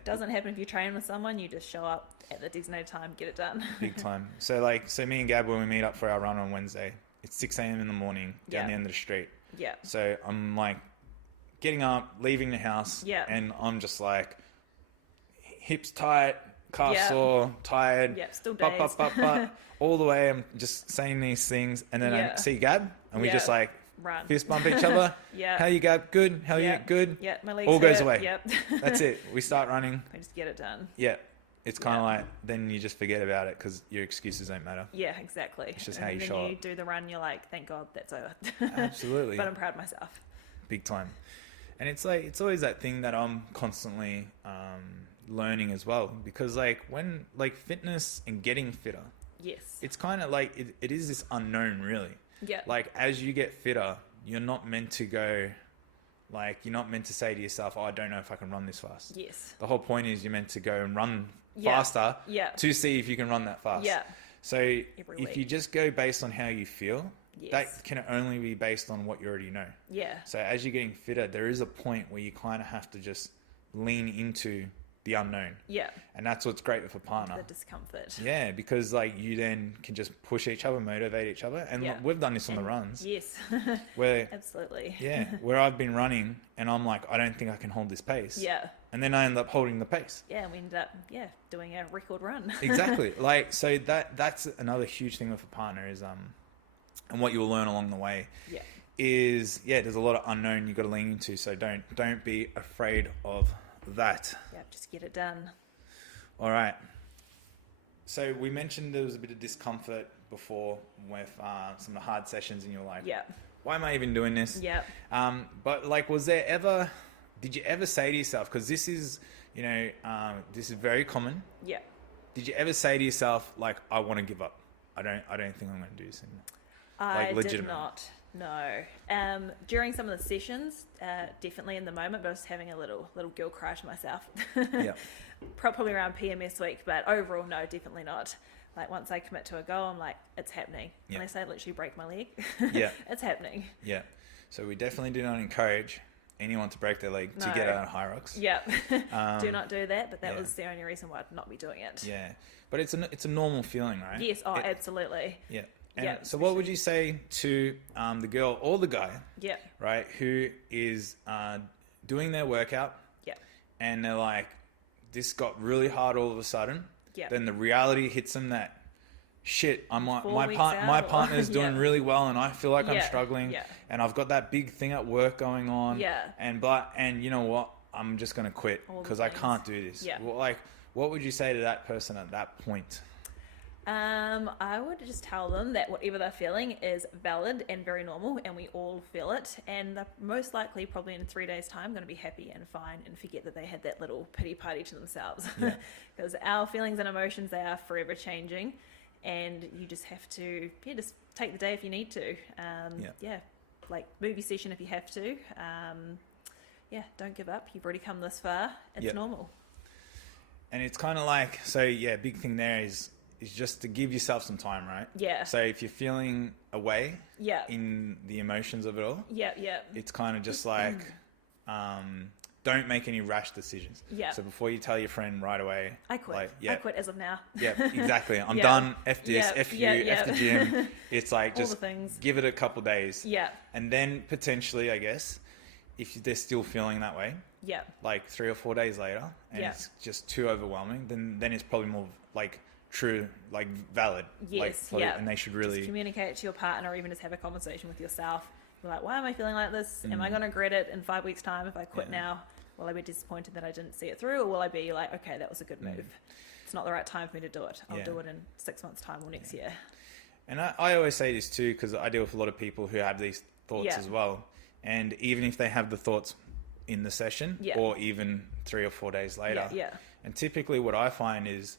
Doesn't happen if you train with someone. You just show up at the designated time, get it done. Big time. So me and Gab, when we meet up for our run on Wednesday, it's 6 a.m. in the morning down the end of the street. Yeah. So I'm like getting up, leaving the house, and I'm just like hips tight, calf sore, tired. Yeah, still dazed. All the way. I'm just saying these things, and then I see Gab, and we just like run, fist bump each other. How you, Gab? Good. How you? Good. Yeah, my legs all goes hurt. away. Yep. That's it. We start running. I just get it done. Yeah. It's kind of like, then you just forget about it because your excuses don't matter. Yeah, exactly. It's just how you show up. Then you do the run, you're like, thank God that's over. Absolutely. But I'm proud of myself. Big time. And it's like, it's always that thing that I'm constantly learning as well. Because like when, like fitness and getting fitter. Yes. It's kind of like, it is this unknown really. Yeah. Like as you get fitter, you're not meant to go... Like, you're not meant to say to yourself, I don't know if I can run this fast. Yes. The whole point is you're meant to go and run faster to see if you can run that fast. Yeah. So every if you week. just go based on how you feel, Yes. that can only be based on what you already know. Yeah. So as you're getting fitter, there is a point where you kind of have to just lean into the unknown. Yeah. And that's what's great with a partner. The discomfort. Yeah, because like you then can just push each other, motivate each other. And Yeah. we've done this on the runs Yes. where, Absolutely. yeah, where I've been running and I'm like, I don't think I can hold this pace. Yeah. And then I end up holding the pace. Yeah, we ended up, doing a record run. Exactly. Like, so that's another huge thing with a partner is, and what you'll learn along the way Yeah. is, there's a lot of unknown you got to lean into. So don't be afraid of that. Yeah, just get it done. All right. So we mentioned there was a bit of discomfort before with some of the hard sessions, and you're like, Yeah. why am I even doing this? Yeah. But like, did you ever say to yourself, because this is, this is very common. Yeah. Did you ever say to yourself, like, I want to give up? I don't think I'm going to do this anymore. I did legitimate. not. No. During some of the sessions, definitely in the moment, but I was having a little girl cry to myself. Yeah. Probably around PMS week, but overall, no, definitely not. Like once I commit to a goal, I'm like, it's happening. Yeah. Unless I literally break my leg, Yeah. it's happening. Yeah. So we definitely do not encourage anyone to break their leg to No. get out of HYROX. Yeah. Do not do that, but that yeah. was the only reason why I'd not be doing it. Yeah. But it's a normal feeling, right? Yes, absolutely. Yeah. And Yeah, so what would you say to the girl or the guy, Yeah. right, who is doing their workout Yeah. and they're like, this got really hard all of a sudden. Yeah. Then the reality hits them that, shit, 4 my weeks partner's out, doing yeah. really well and I feel like I'm Yeah, struggling yeah. and I've got that big thing at work going on. Yeah. And you know what? I'm just going to quit All the because I things. can't do this. Yeah. Well, like, what would you say to that person at that point? I would just tell them that whatever they're feeling is valid and very normal, and we all feel it. And they're most likely, probably in 3 days' time, going to be happy and fine and forget that they had that little pity party to themselves. Yeah. Because our feelings and emotions, they are forever changing, and you just have to, just take the day if you need to. Like movie session if you have to. Don't give up. You've already come this far. It's Yep. normal. And it's kind of like, so yeah, big thing there is just to give yourself some time, right? Yeah. So if you're feeling away Yeah. in the emotions of it all, Yeah. it's kind of just like, don't make any rash decisions. Yeah. So before you tell your friend right away, I quit. Like, yeah, I quit as of now. yeah, exactly. I'm Yeah. done. F this, Yeah. F you, Yeah, yeah. F the gym. It's like, All just the things. give it a couple days. Yeah. And then potentially, I guess, if they're still feeling that way, Yeah. like 3 or 4 days later, and Yeah. it's just too overwhelming, then it's probably more like true, like valid. Yes, like, probably, yeah. And they should Just really, communicate it to your partner, or even just have a conversation with yourself. You're like, why am I feeling like this? Am I going to regret it in 5 weeks' time if I quit Yeah. now? Will I be disappointed that I didn't see it through, or will I be like, okay, that was a good move? It's not the right time for me to do it. I'll Yeah. do it in 6 months' time or next year. and I always say this too, because I deal with a lot of people who have these thoughts Yeah. as well. And even if they have the thoughts in the session, Yeah. or even 3 or 4 days later, Yeah. and typically what I find is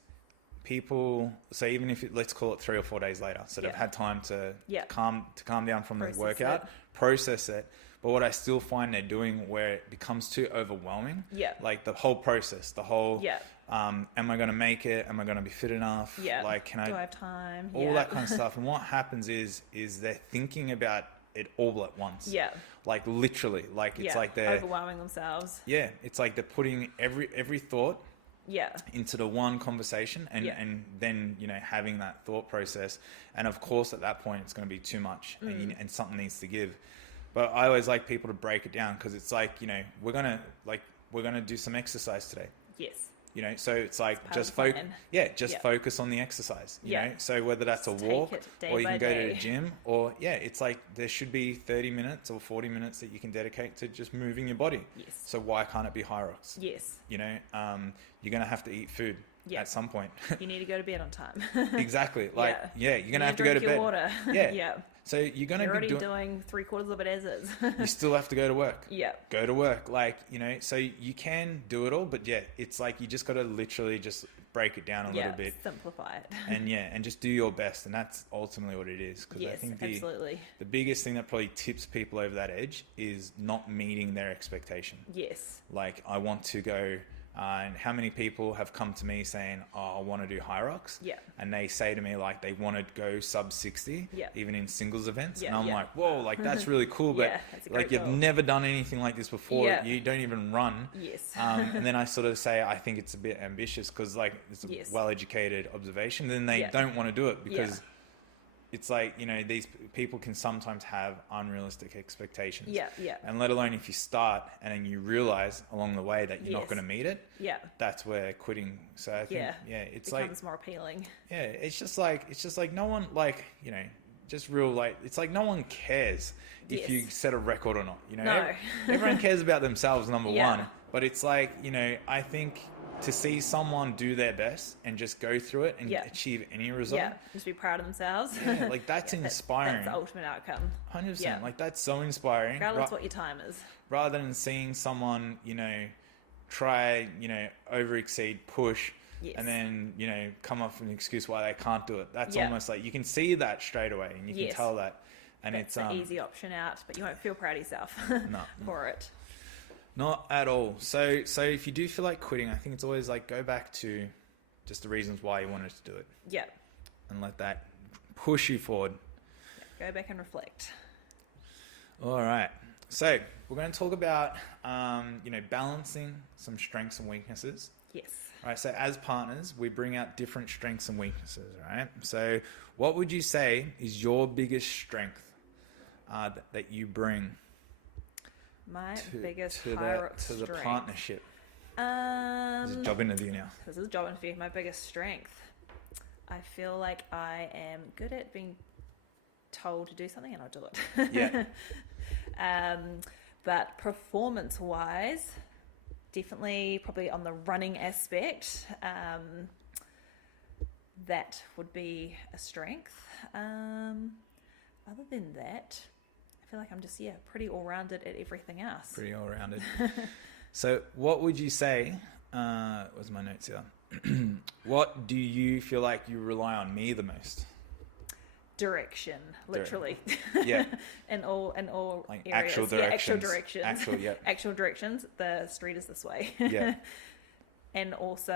people, so even if let's call it 3 or 4 days later, so they've Yeah. had time to Yeah. calm down from Process the workout, it. process it. But what I still find they're doing where it becomes too overwhelming, Yeah. like the whole process, the whole, Yeah. am I going to make it? Am I going to be fit enough? Yeah. Like, can Do I I, have time? all Yeah. that kind of stuff. And what happens is they're thinking about it all at once. Yeah. Like literally, like it's Yeah. like they're, overwhelming themselves. yeah, it's like they're putting every thought Yeah. into the one conversation and, Yeah. and then, having that thought process. And of course, at that point, it's going to be too much and something needs to give. But I always like people to break it down because it's like, we're going to do some exercise today. Yes. So it's like part just of the plan. just Yeah. focus on the exercise, you Yeah. know? So whether that's a Just take walk it day or you by can go to day. the gym or it's like there should be 30 minutes or 40 minutes that you can dedicate to just moving your body. Yes. So why can't it be HYROX? Yes. You're going to have to eat food Yeah. at some point. You need to go to bed on time. Exactly. Like, Yeah. you're going to have to go to Drink bed. your water. Yeah. Yeah. So you're going You're to be already doing, doing 3/4 of it as is. you still have to go to work. Yeah. Go to work. Like, so you can do it all, but it's like you just got to literally just break it down a little bit. Simplify it. And just do your best. And that's ultimately what it is. Because I Yes, think absolutely. the biggest thing that probably tips people over that edge is not meeting their expectation. Yes. Like, I want to go And how many people have come to me saying, "Oh, I want to do HYROX," Yeah. and they say to me like they want to go sub 60, Yeah. even in singles events, Yeah, and I'm yeah. like, "Whoa, like that's really cool," but Yeah, that's a great like you've goal. never done anything like this before. Yeah. You don't even run. Yes. And then I sort of say I think it's a bit ambitious because like it's a Yes. well-educated observation. Then they Yeah. don't want to do it because. Yeah. It's like, you know, these people can sometimes have unrealistic expectations. Yeah, yeah. And let alone if you start and then you realize along the way that you're not Yes. going to meet it, Yeah. that's where quitting. So I think, it's like, becomes more appealing. yeah, it's just like no one, like, you know, just real, like, it's like no one cares if you Yes. set a record or not. You know, No. everyone cares about themselves, number Yeah. one. But it's like, you know, I think to see someone do their best and just go through it and Yeah. achieve any result. Yeah, just be proud of themselves. Yeah, like that's inspiring. That's the ultimate outcome. 100%. Yeah. Like that's so inspiring. Regardless what your time is. Rather than seeing someone, you know, try, you know, over exceed, push, Yes. and then, you know, come up with an excuse why they can't do it. That's Yeah. almost like you can see that straight away and you Yes. can tell that. And That's it's the easy option out, but you won't feel proud of yourself No. for it. Not at all. So if you do feel like quitting, I think it's always like go back to just the reasons why you wanted to do it Yeah. and let that push you forward. Go back and reflect. All right. So we're going to talk about, you know, balancing some strengths and weaknesses. Yes. Right. So as partners, we bring out different strengths and weaknesses. Right. So what would you say is your biggest strength that you bring My to biggest the strength. partnership? This is a job interview now. This is a job interview. My biggest strength. I feel like I am good at being told to do something and I'll do it. Yeah. But performance-wise, definitely probably on the running aspect, that would be a strength. Other than that, I feel like I'm just, pretty all-rounded at everything else. Pretty all-rounded. So what would you say, where's my notes here? What do you feel like you rely on me the most? Direction, literally. Yeah. in all Like areas. actual Yeah, actual directions. directions. Actual, yeah. Actual directions. The street is this way. Yeah. And also,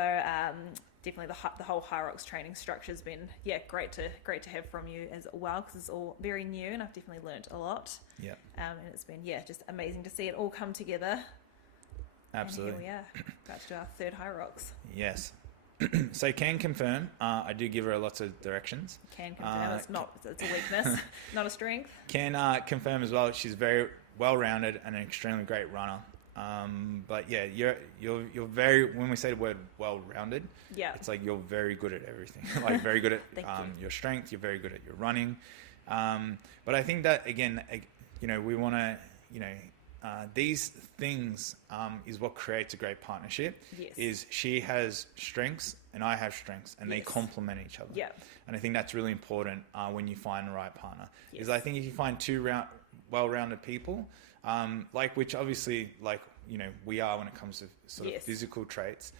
definitely the whole HYROX training structure has been, great to have from you as well, because it's all very new and I've definitely learnt a lot. Yeah. And it's been, just amazing to see it all come together. Absolutely. And here we are, about to do our third HYROX. Yes. So can confirm, I do give her lots of directions. Can confirm it's a weakness, not a strength. Can confirm as well, she's very well-rounded and an extremely great runner. But yeah, you're very, when we say the word well-rounded, it's like you're very good at everything. Like very good at your strength, you're very good at your running. But I think that again, you know, we want to, you know, these things is what creates a great partnership. Yes. Is she has strengths and I have strengths and they complement each other. Yeah. And I think that's really important when you find the right partner. Yes. Is I think if you find two well-rounded people, like which obviously like, you know, we are when it comes to sort of physical traits,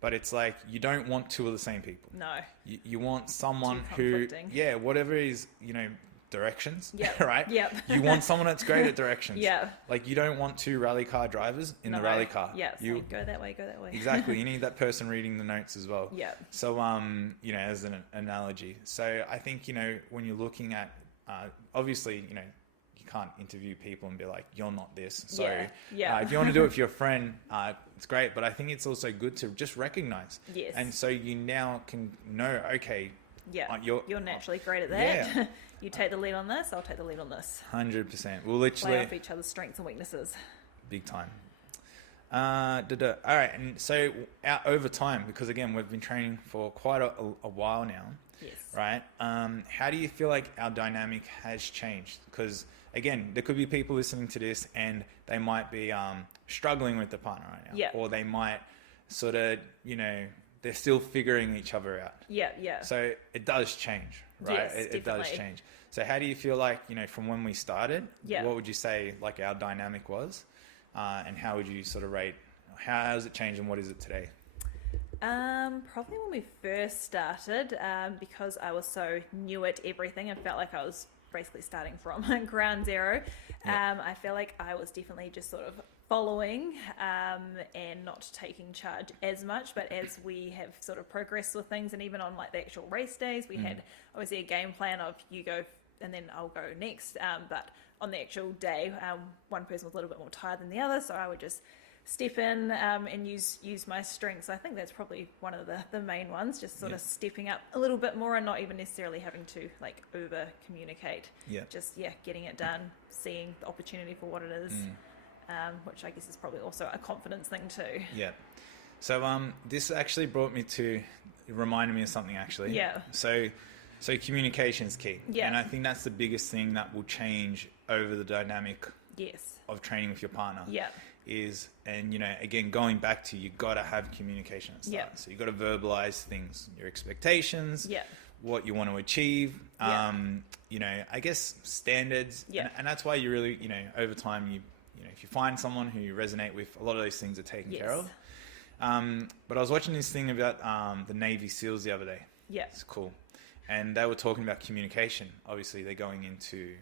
but it's like you don't want two of the same people. No. You want someone Too who, whatever is, you know, directions, Yep. right? Yep. You want someone that's great at directions. Yeah. Like you don't want two rally car drivers in the rally car. Yeah. You Go that way. exactly. You need that person reading the notes as well. Yeah. So, you know, as an analogy. So I think, you know, when you're looking at, obviously, you know, you can't interview people and be like, you're not this. So if you want to do it for your friend, it's great. But I think it's also good to just recognize. Yes. And so you now can know, okay. Yeah. You're naturally great at that. Yeah. You take the lead on this, I'll take the lead on this. 100%. We'll literally play off each other's strengths and weaknesses. big time. All right. And so over time, because again, we've been training for quite a while now. Yes. Right. How do you feel like our dynamic has changed? Because again, there could be people listening to this and they might be struggling with the partner right now. Yeah. Or they might sort of, you know, they're still figuring each other out. Yeah. So it does change, right? Yes, it does definitely. change. So how do you feel like, you know, from when we started, Yeah. what would you say like our dynamic was? And how would you sort of rate, how has it changed and what is it today? Probably when we first started, because I was so new at everything and felt like I was basically starting from ground zero. I feel like I was definitely just sort of following and not taking charge as much, but as we have sort of progressed with things, and even on like the actual race days, we had obviously a game plan of you go and then I'll go next, but on the actual day, one person was a little bit more tired than the other, so I would just step in and use my strengths. I think that's probably one of the main ones, just sort of stepping up a little bit more and not even necessarily having to like over communicate. Just getting it done, seeing the opportunity for what it is, which I guess is probably also a confidence thing too. So this actually reminded me of something actually. So communication is key. And I think that's the biggest thing that will change over the dynamic of training with your partner. Is, and you know, again, going back to, you got to have communication at start. So you got to verbalize things, your expectations, what you want to achieve, you know, I guess standards. And that's why you really, you know, over time, you know, if you find someone who you resonate with, a lot of those things are taken care of. But I was watching this thing about the Navy SEALs the other day. It's cool. And they were talking about communication. Obviously, they're going into,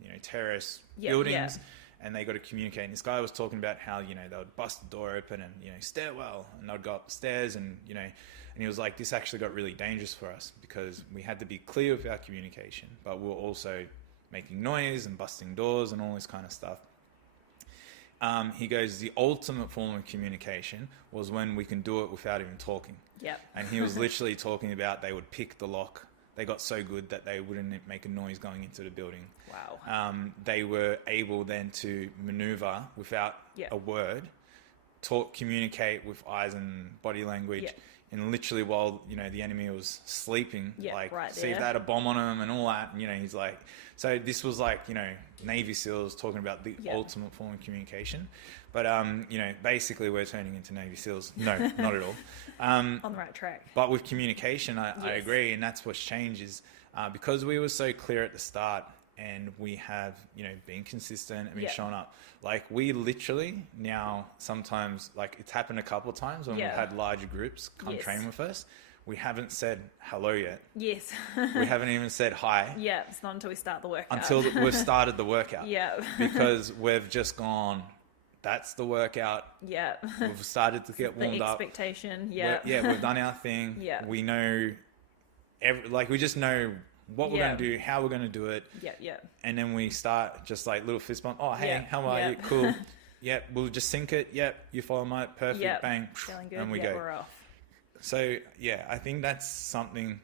you know, terrorist buildings, and they got to communicate. And this guy was talking about how, you know, they would bust the door open and, you know, stairwell, and they'd go up the stairs, and, you know, and he was like, this actually got really dangerous for us because we had to be clear with our communication, but we were also making noise and busting doors and all this kind of stuff. He goes, the ultimate form of communication was when we can do it without even talking. And he was literally talking about they would pick the lock. They got so good that they wouldn't make a noise going into the building. They were able then to maneuver without a word, communicate with eyes and body language. And literally while, you know, the enemy was sleeping, like see if they had a bomb on them and all that. And, you know, he's like, so this was like, you know, Navy SEALs talking about the ultimate form of communication. But, you know, basically we're turning into Navy SEALs. No, not at all. On the right track. But with communication, I agree. And that's what's changed is because we were so clear at the start, and we have, you know, been consistent and been showing up. Like, we literally now sometimes, like, it's happened a couple of times when we've had larger groups come train with us. We haven't said hello yet. We haven't even said hi. It's not until we start the workout. Until we've started the workout. Because we've just gone, that's the workout. We've started to get warmed up. The expectation. We've done our thing. We know, we just know what we're going to do, how we're going to do it. And then we start just like little fist bump. Oh, hey, how are you? Cool. We'll just sync it. You follow my perfect. Bang. Feeling good. And we go. We're off. So, I think that's something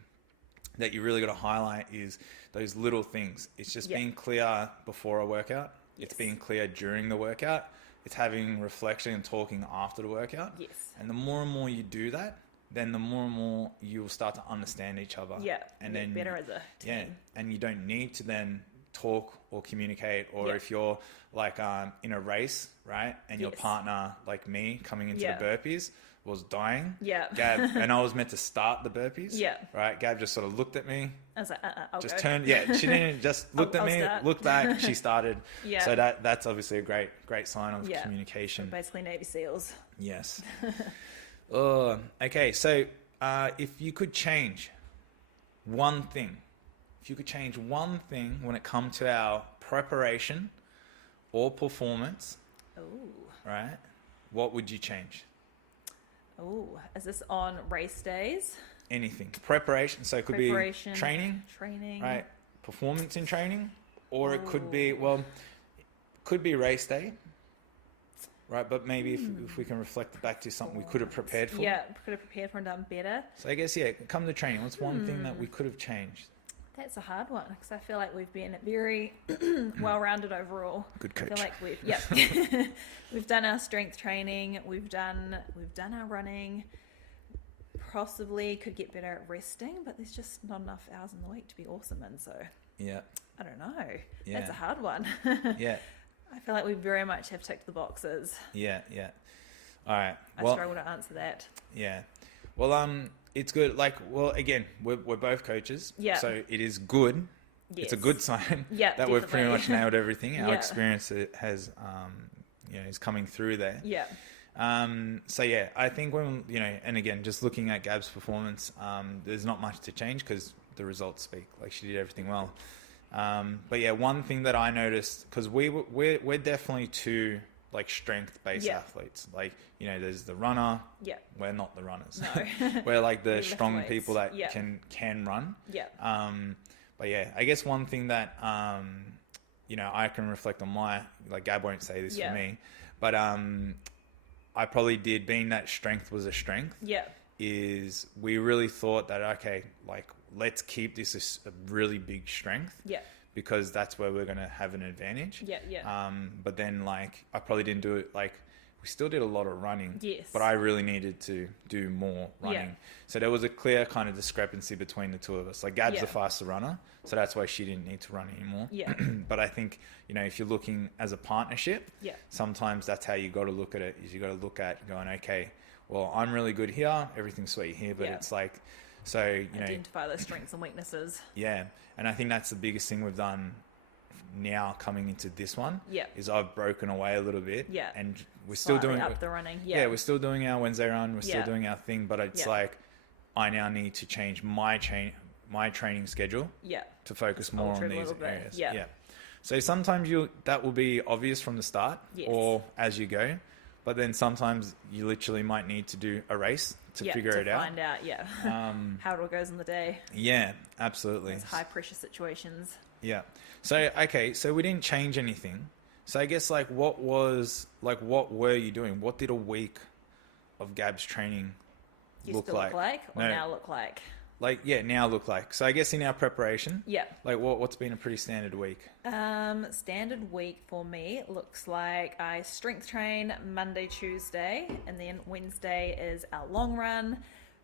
that you really got to highlight is those little things. It's just being clear before a workout. It's being clear during the workout. It's having reflection and talking after the workout. And the more and more you do that, then the more and more you'll start to understand each other. And then better as a team. And you don't need to then talk or communicate, or if you're like in a race, right? And your partner, like me, coming into the burpees, was dying. Gab, and I was meant to start the burpees. Right? Gab just sort of looked at me. I was like, I'll just go. turned. She didn't just looked at me, start. Looked back. She started. So that's obviously a great sign of communication. So basically Navy SEALs. Yes. Okay. So if you could change one thing, when it comes to our preparation or performance, right? What would you change? Is this on race days? Anything. Preparation. So it could be training, right? Performance in training, or it could be, could be race day, right? But maybe if we can reflect back to something we could have prepared for. Could have prepared for and done better. So I guess, come to training. What's one thing that we could have changed? That's a hard one because I feel like we've been very well-rounded overall. Good coach. I feel like we've done our strength training, we've done our running. Possibly could get better at resting, but there's just not enough hours in the week to be awesome in. So I don't know. That's a hard one. I feel like we very much have ticked the boxes. All right. I struggle to answer that. Well, it's good. Like, again, we're both coaches. So it is good. It's a good sign that definitely. We've pretty much nailed everything. Our experience has, is coming through there. So I think when, and again, just looking at Gab's performance, there's not much to change because the results speak. Like, she did everything well. But yeah, one thing that I noticed, because we're definitely two like strength-based athletes. Like, you know, there's the runner. Yeah. We're not the runners. No. We're like the We lift strong weights. people that Yeah. can run. Yeah. But yeah, I guess one thing that you know, I can reflect on like Gab won't say this for me, but I probably did, being that strength was a strength. Yeah. Is we really thought that, okay, like let's keep this a really big strength. Yeah. Because that's where we're going to have an advantage. Yeah, yeah. But then, like, I probably didn't do it. Like, we still did a lot of running. Yes. But I really needed to do more running. Yeah. So there was a clear kind of discrepancy between the two of us. Like, Gab's the faster runner, so that's why she didn't need to run anymore. Yeah. But I think, you know, if you're looking as a partnership, sometimes that's how you got to look at it. Is you got to look at going, okay, well, I'm really good here, everything's sweet here, but it's like, so, you know, identify those strengths and weaknesses. Yeah. And I think that's the biggest thing we've done now coming into this one. Yeah. Is I've broken away a little bit. Yeah. And we're still Slightly doing up the running. Yeah, we're still doing our Wednesday run. We're still doing our thing, but it's like I now need to change my training schedule. Yeah. To focus more on these areas. Yeah. Yeah. So sometimes that will be obvious from the start or as you go. But then sometimes you literally might need to do a race to figure it out. Find out, how it all goes in the day. Yeah, absolutely. Those high pressure situations. Yeah. So, okay, so we didn't change anything. So I guess what were you doing? What did a week of Gab's training look like? Now look like? Now look like. So I guess in our preparation, Yeah. like what's been a pretty standard week? Standard week for me looks like I strength train Monday, Tuesday, and then Wednesday is our long run.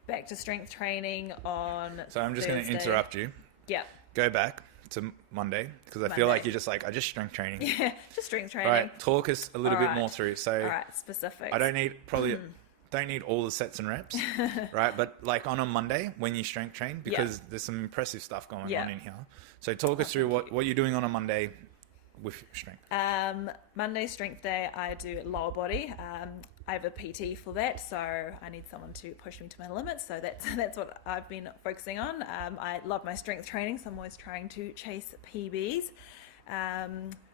Back to strength training on So I'm just going to interrupt you. Yeah. Go back to Monday, because I feel like you're just like, I just strength training. Yeah, just strength training. All right, talk us a little bit more through. So, all right, specifics. I don't need all the sets and reps, right? But like on a Monday when you strength train, because there's some impressive stuff going on in here. So talk us through what you're doing on a Monday with strength. Monday strength day, I do lower body. I have a PT for that, so I need someone to push me to my limits. So that's what I've been focusing on. I love my strength training, so I'm always trying to chase PBs.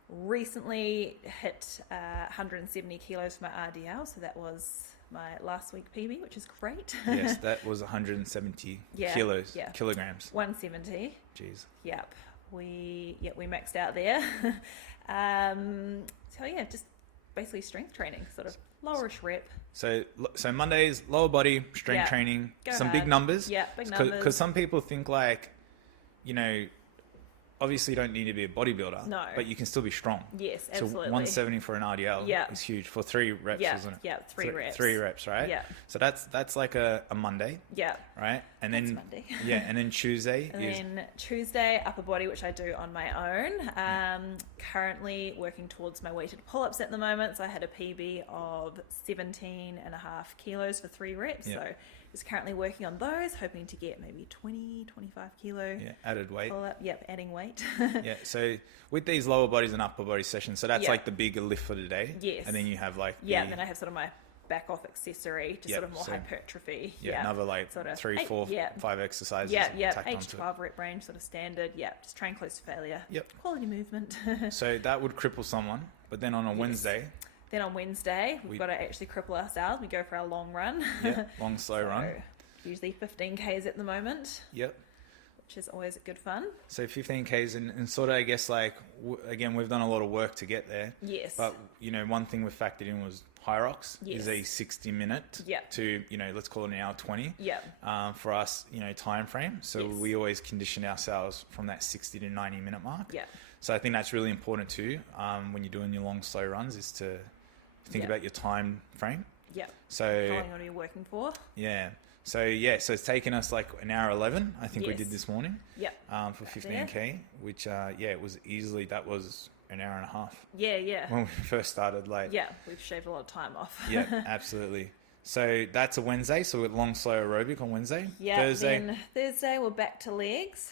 Recently hit 170 kilos for my RDL, so that was my last week PB, which is great. Yes, that was 170 kilograms. 170. Jeez. Yep, we maxed out there. So yeah, just basically strength training, sort of lowerish rep. So Mondays, lower body strength training, some big numbers. Yeah, big numbers. Because some people think like, you know, obviously you don't need to be a bodybuilder. No. But you can still be strong. Yes, so absolutely. 170 for an RDL is huge for 3 reps, isn't it? Yeah, 3 reps. 3 reps, right? Yeah. So that's like a Monday. Yeah. Right? And then Monday. Yeah, and then Tuesday then Tuesday, upper body, which I do on my own. Currently working towards my weighted pull-ups at the moment. So I had a PB of 17.5 kilos for 3 reps. Yeah. So just currently working on those, hoping to get maybe 20, 25 kilo. Yeah, added weight. Pull-up. Yep, adding weight. Yeah, so with these lower bodies and upper body sessions, so that's like the bigger lift for the day. Yes. And then you have like and then I have sort of my back off accessory, just sort of more hypertrophy. Another like sort of 3, 4, 5 exercises. Yeah, 8 to 12 rep range, sort of standard. Yeah, just train close to failure. Yep. Quality movement. So that would cripple someone, but then on a Wednesday. Then on Wednesday, we've got to actually cripple ourselves. We go for our long run. Yeah, long, slow run. Usually 15 Ks at the moment. Yep. Which is always good fun. So 15 Ks and sort of, I guess, like, again, we've done a lot of work to get there. Yes. But, you know, one thing we factored in was HYROX is a 60-minute to, you know, let's call it an hour 20 for us, you know, time frame. So we always condition ourselves from that 60 to 90-minute mark. Yeah. So I think that's really important too when you're doing your long, slow runs is to think about your time frame. Yeah. So following what you're working for. Yeah. So so it's taken us like an hour 11. I think we did this morning. Yep. For 15K, which it was easily, that was an hour and a half. Yeah. When we first started, like. Yeah, we've shaved a lot of time off. Yeah, absolutely. So that's a Wednesday. So we're long, slow aerobic on Wednesday. Yeah. Thursday we're back to legs,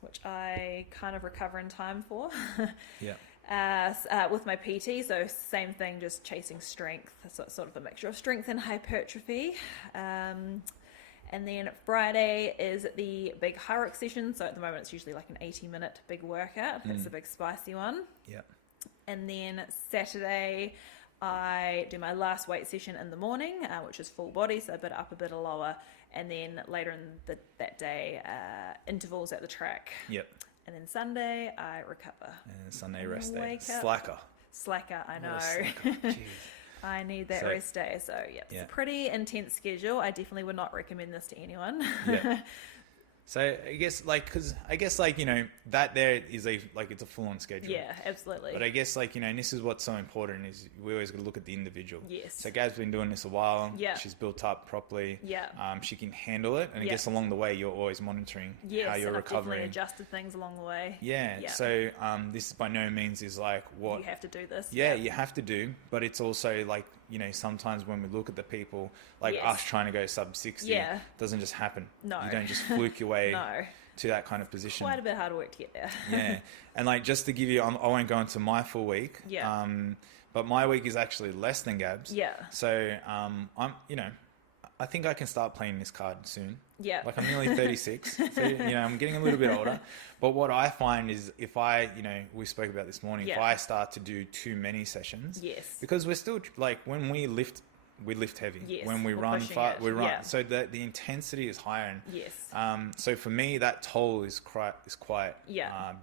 which I kind of recover in time for. Yeah. With my PT, so same thing, just chasing strength, so sort of a mixture of strength and hypertrophy. And And then Friday is the big HYROX session. So at the moment, it's usually like an 80-minute big workout. It's a big spicy one. Yeah. And then Saturday, I do my last weight session in the morning, which is full body, so a bit up, a bit lower. And then later in that day, intervals at the track. Yep. And then Sunday, I recover. And Sunday rest day. Wake up. Slacker, I know. Slacker. I need that rest day. So, it's a pretty intense schedule. I definitely would not recommend this to anyone. Yeah. So I guess that there is it's a full-on schedule. Yeah, absolutely. But I guess and this is what's so important is we always got to look at the individual. Yes. So Gab's been doing this a while. Yeah. She's built up properly. Yeah. She can handle it, and I guess along the way you're always monitoring how you're and I've recovering. definitely adjusted things along the way. Yeah. So this by no means is what you have to do this. Yeah, you have to do, but it's also sometimes when we look at the people us trying to go sub 60, doesn't just happen. No. You don't just fluke your way. No. To that kind of position. Quite a bit hard work to get there. Yeah. And just to give you, I won't go into my full week. Yeah. But my week is actually less than Gab's. Yeah. So, I think I can start playing this card soon. Yeah. I'm nearly 36. So, I'm getting a little bit older. But what I find is if I, we spoke about this morning, if I start to do too many sessions. Yes. Because we're still, when we lift heavy. Yes, when we we're run, we run. Yeah. So the intensity is higher. And, yes. So for me, that toll is quite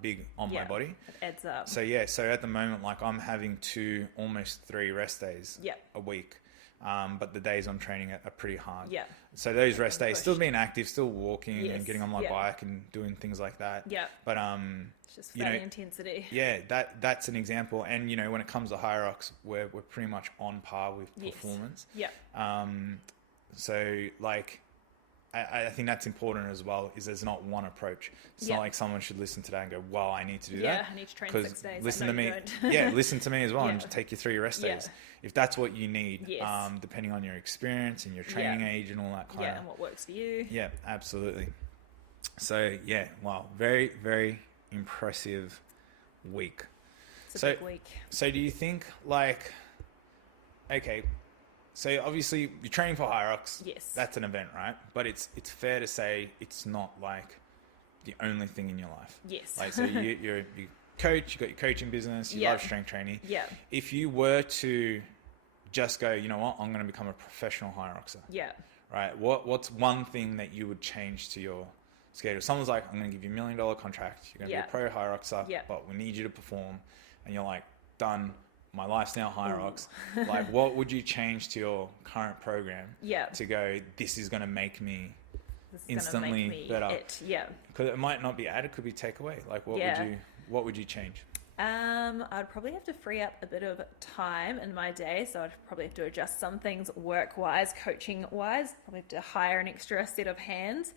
big on my body. It adds up. So so at the moment, I'm having 2, almost 3 rest days a week. But the days I'm training are pretty hard. Yeah. So those rest days, still being active, still walking and getting on my Yeah. bike and doing things like that. Yeah. But It's just fairly intensity. Yeah, that's an example. And when it comes to HYROX, we're pretty much on par with performance. Yeah. So I think that's important as well, is there's not one approach. It's not like someone should listen to that and go, well, I need to do that. Yeah, I need to train 6 days. Listen No, to me. you don't. Yeah, listen to me as well Yeah. and just take your 3 rest Yeah. days. If that's what you need, Yes. depending on your experience and your training age and all that kind of. Yeah, and what works for you. Yeah, absolutely. So, wow, very, very impressive week. It's a big week. So do you think okay, so obviously you're training for HYROX. Yes. That's an event, right? But it's fair to say it's not the only thing in your life. Yes. So you coach, you got your coaching business, you love strength training. Yeah. If you were to just go, you know what, I'm going to become a professional HYROXer. Yeah. Right. What's one thing that you would change to your schedule? Someone's like, I'm going to give you $1 million contract. You're going to be a pro HYROXer, but we need you to perform. And you're like, done. My life's now HYROX. What would you change to your current program to go, this is going to make me instantly better? Because it might not be added, could be take away. What would you change? I'd probably have to free up a bit of time in my day, so I'd probably have to adjust some things work-wise, coaching-wise. Probably have to hire an extra set of hands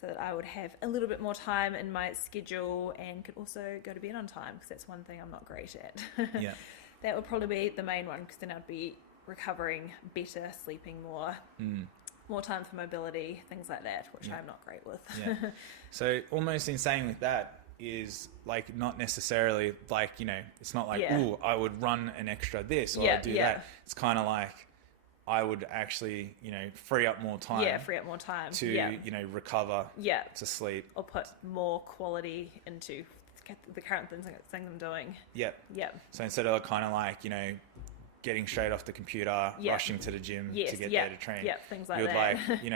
so that I would have a little bit more time in my schedule and could also go to bed on time, because that's one thing I'm not great at. Yeah. That would probably be the main one, because then I'd be recovering better, sleeping more, more time for mobility, things like that, which I'm not great with. Yeah. So almost in saying with that is not necessarily it's not ooh, I would run an extra this or I'd do that. It's kind of I would actually, free up more time. Yeah, free up more time. To, recover. Yeah. To sleep. Or put more quality into the current thing I'm doing. Yep. Yep. So instead of getting straight off the computer, rushing to the gym to get there to train. Yeah, things like you that. You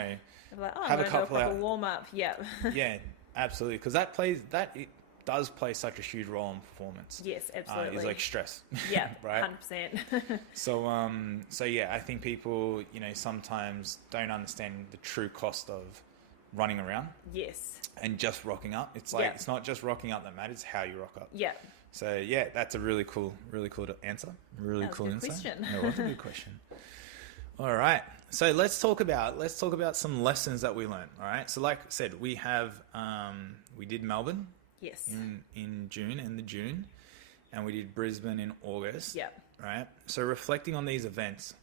would have a couple of warm up. Yeah. Yeah, absolutely. Because it does play such a huge role in performance. Yes, absolutely. It's like stress. Yeah, right? 100%. So yeah, I think people, sometimes don't understand the true cost of running around. Yes. And just rocking up. It's it's not just rocking up that matters, it's how you rock up. Yeah. So yeah, that's a really cool answer. Really cool answer. Question. That was a good question. All right. So let's talk about some lessons that we learned. All right. So like I said, we did Melbourne. Yes. In June, and we did Brisbane in August. Yeah. Right. So reflecting on these events,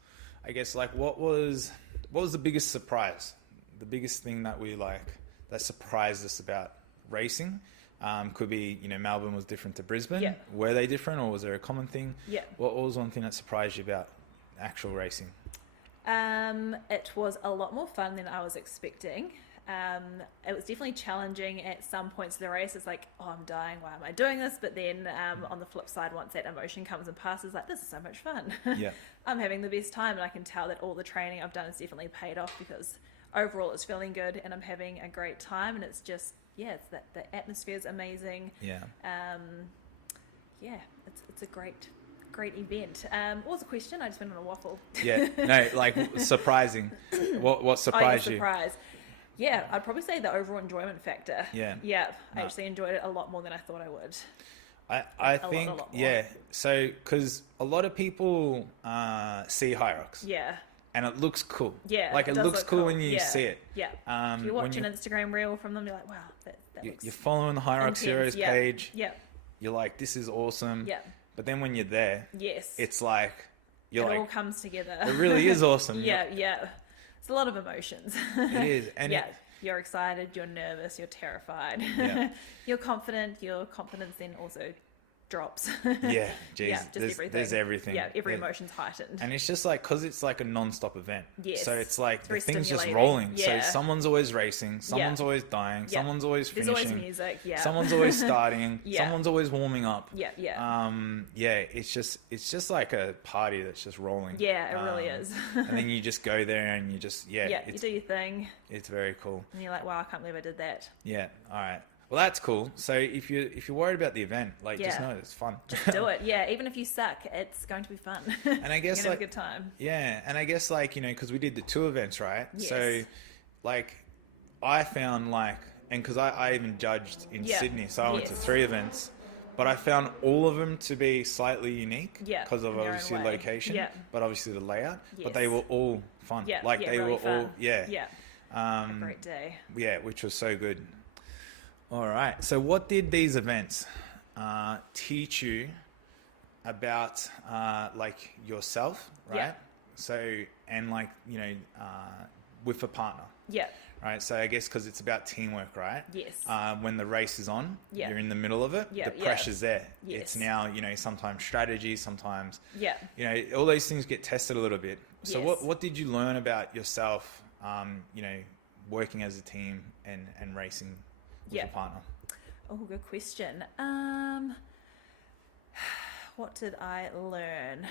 I guess what was the biggest surprise? The biggest thing that that surprised us about racing? Could be, Melbourne was different to Brisbane. Yeah. Were they different, or was there a common thing? Yeah. What was one thing that surprised you about actual racing? It was a lot more fun than I was expecting. It was definitely challenging at some points of the race. It's like, oh, I'm dying. Why am I doing this? But then on the flip side, once that emotion comes and passes, like, this is so much fun. Yeah. I'm having the best time, and I can tell that all the training I've done has definitely paid off, because overall it's feeling good and I'm having a great time. And it's just, it's that the atmosphere is amazing. Yeah. It's a great event. What was the question? I just went on a waffle. Yeah. No, like, surprising. What surprised you? Surprise. Yeah, I'd probably say the overall enjoyment factor. Yeah. Yeah, I actually enjoyed it a lot more than I thought I would. I think, lot more. yeah. So, because a lot of people see HYROX. Yeah. And it looks cool. Yeah. Like, it looks look cool when you see it. Yeah. If you watch an Instagram reel from them, you're like, wow, that looks You're following the HYROX Heroes page. Yeah. You're like, this is awesome. Yeah. But then when you're there, it's like, it all comes together. It really is awesome. Yeah. It's a lot of emotions. It is. And you're excited, you're nervous, you're terrified. Yeah. You're confident. Your confidence then also drops. Yeah, geez. Yeah, just everything. There's everything. Yeah, every emotion's heightened. And it's just like, because it's like a non-stop event. Yes. So it's like, the thing's just stimulating. rolling. Yeah. So someone's always racing, someone's always dying, someone's always finishing. There's always music, someone's always starting, someone's always warming up. Yeah. It's just like a party that's just rolling. Yeah, it really is. And then you just go there and you just, you do your thing. It's very cool. And you're like, wow, I can't believe I did that. Yeah, all right. Well, that's cool. So if you're worried about the event, like, just know it's fun. Just do it. Yeah, even if you suck, it's going to be fun. And I guess, you're gonna have a good time. Yeah, and I guess, like, because we did the 2 events, right? Yes. So, like, I found, like, and because I even judged in Sydney, so I went to 3 events, but I found all of them to be slightly unique because of obviously location, but obviously the layout. But they were all fun. Yeah, like they really were fun. all a great day. Yeah, which was so good. All right. So what did these events teach you about like yourself, right? Yeah. So, and like, with a partner. Yeah. Right. So I guess because it's about teamwork, right? Yes. When the race is on, you're in the middle of it. The pressure's there. Yes. It's now, sometimes strategy, sometimes, Yeah. all those things get tested a little bit. So Yes. what did you learn about yourself, working as a team and racing with your partner? Oh, good question. What did I learn?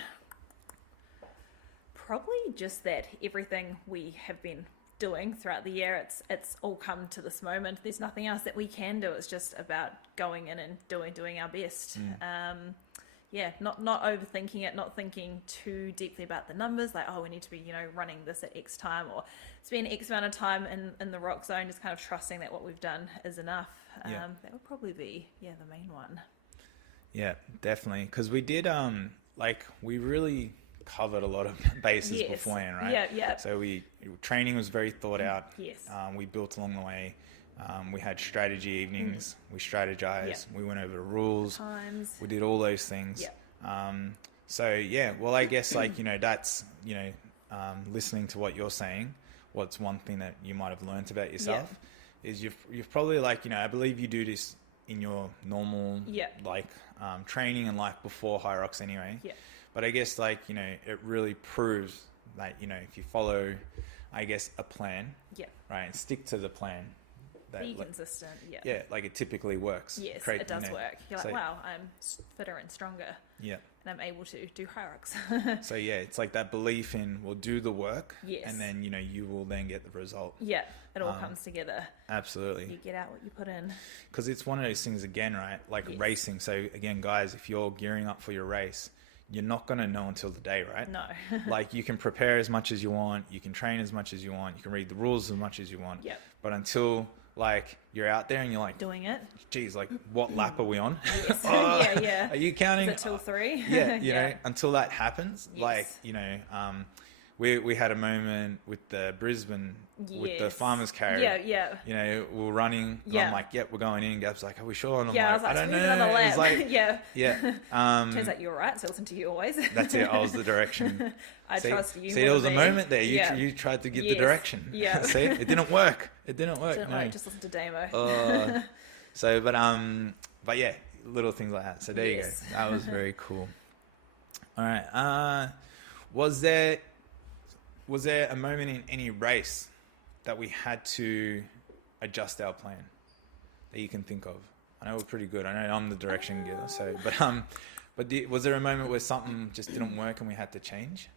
Probably just that everything we have been doing throughout the year, it's all come to this moment. There's nothing else that we can do. It's just about going in and doing our best. Not overthinking it, not thinking too deeply about the numbers, like, oh, we need to be, running this at X time, or spend X amount of time in the rock zone, just kind of trusting that what we've done is enough. That would probably be, the main one. Yeah, definitely. Because we did, we really covered a lot of bases beforehand, right? Yeah. So training was very thought out. Yes. We built along the way. We had strategy evenings. We strategized. We went over the rules. Times. We did all those things. Well, I guess that's, listening to what you're saying, what's one thing that you might have learned about yourself is you've probably I believe you do this in your normal training and before HYROX anyway. Yeah. But I guess it really proves that, if you follow, I guess, a plan, right, and stick to the plan. Be consistent, Yeah, it typically works. Yes, it does work. You're like, wow, I'm fitter and stronger. Yeah. And I'm able to do HYROX. So, it's like that belief in, we'll do the work. Yes. And then, you will then get the result. Yeah, it all comes together. Absolutely. You get out what you put in. Because it's one of those things, again, right, racing. So, again, guys, if you're gearing up for your race, you're not going to know until the day, right? No. You can prepare as much as you want. You can train as much as you want. You can read the rules as much as you want. Yep. But until... you're out there and you're doing it. Geez, what lap are we on? Yes. Yeah. Are you counting? Is it till 3? Yeah, you know, until that happens. Yes. We had a moment with the Brisbane with the farmer's carrier. Yeah. We were running. And I'm like, yep, we're going in. Gab's like, are we sure? And I'm I was I don't know. Another lap. It's like, yeah. Turns out you're right. So listen to you always. That's it. I was the direction. I trust you. See, there was a moment there. You tried to give the direction. Yeah. See, it didn't work. Didn't work. Just listen to Damo. But yeah, little things like that. So there you go. That was very cool. All right. Was there? was there a moment in any race that we had to adjust our plan that you can think of? I know we're pretty good. I know I'm the direction giver, so was there a moment where something just didn't work and we had to change?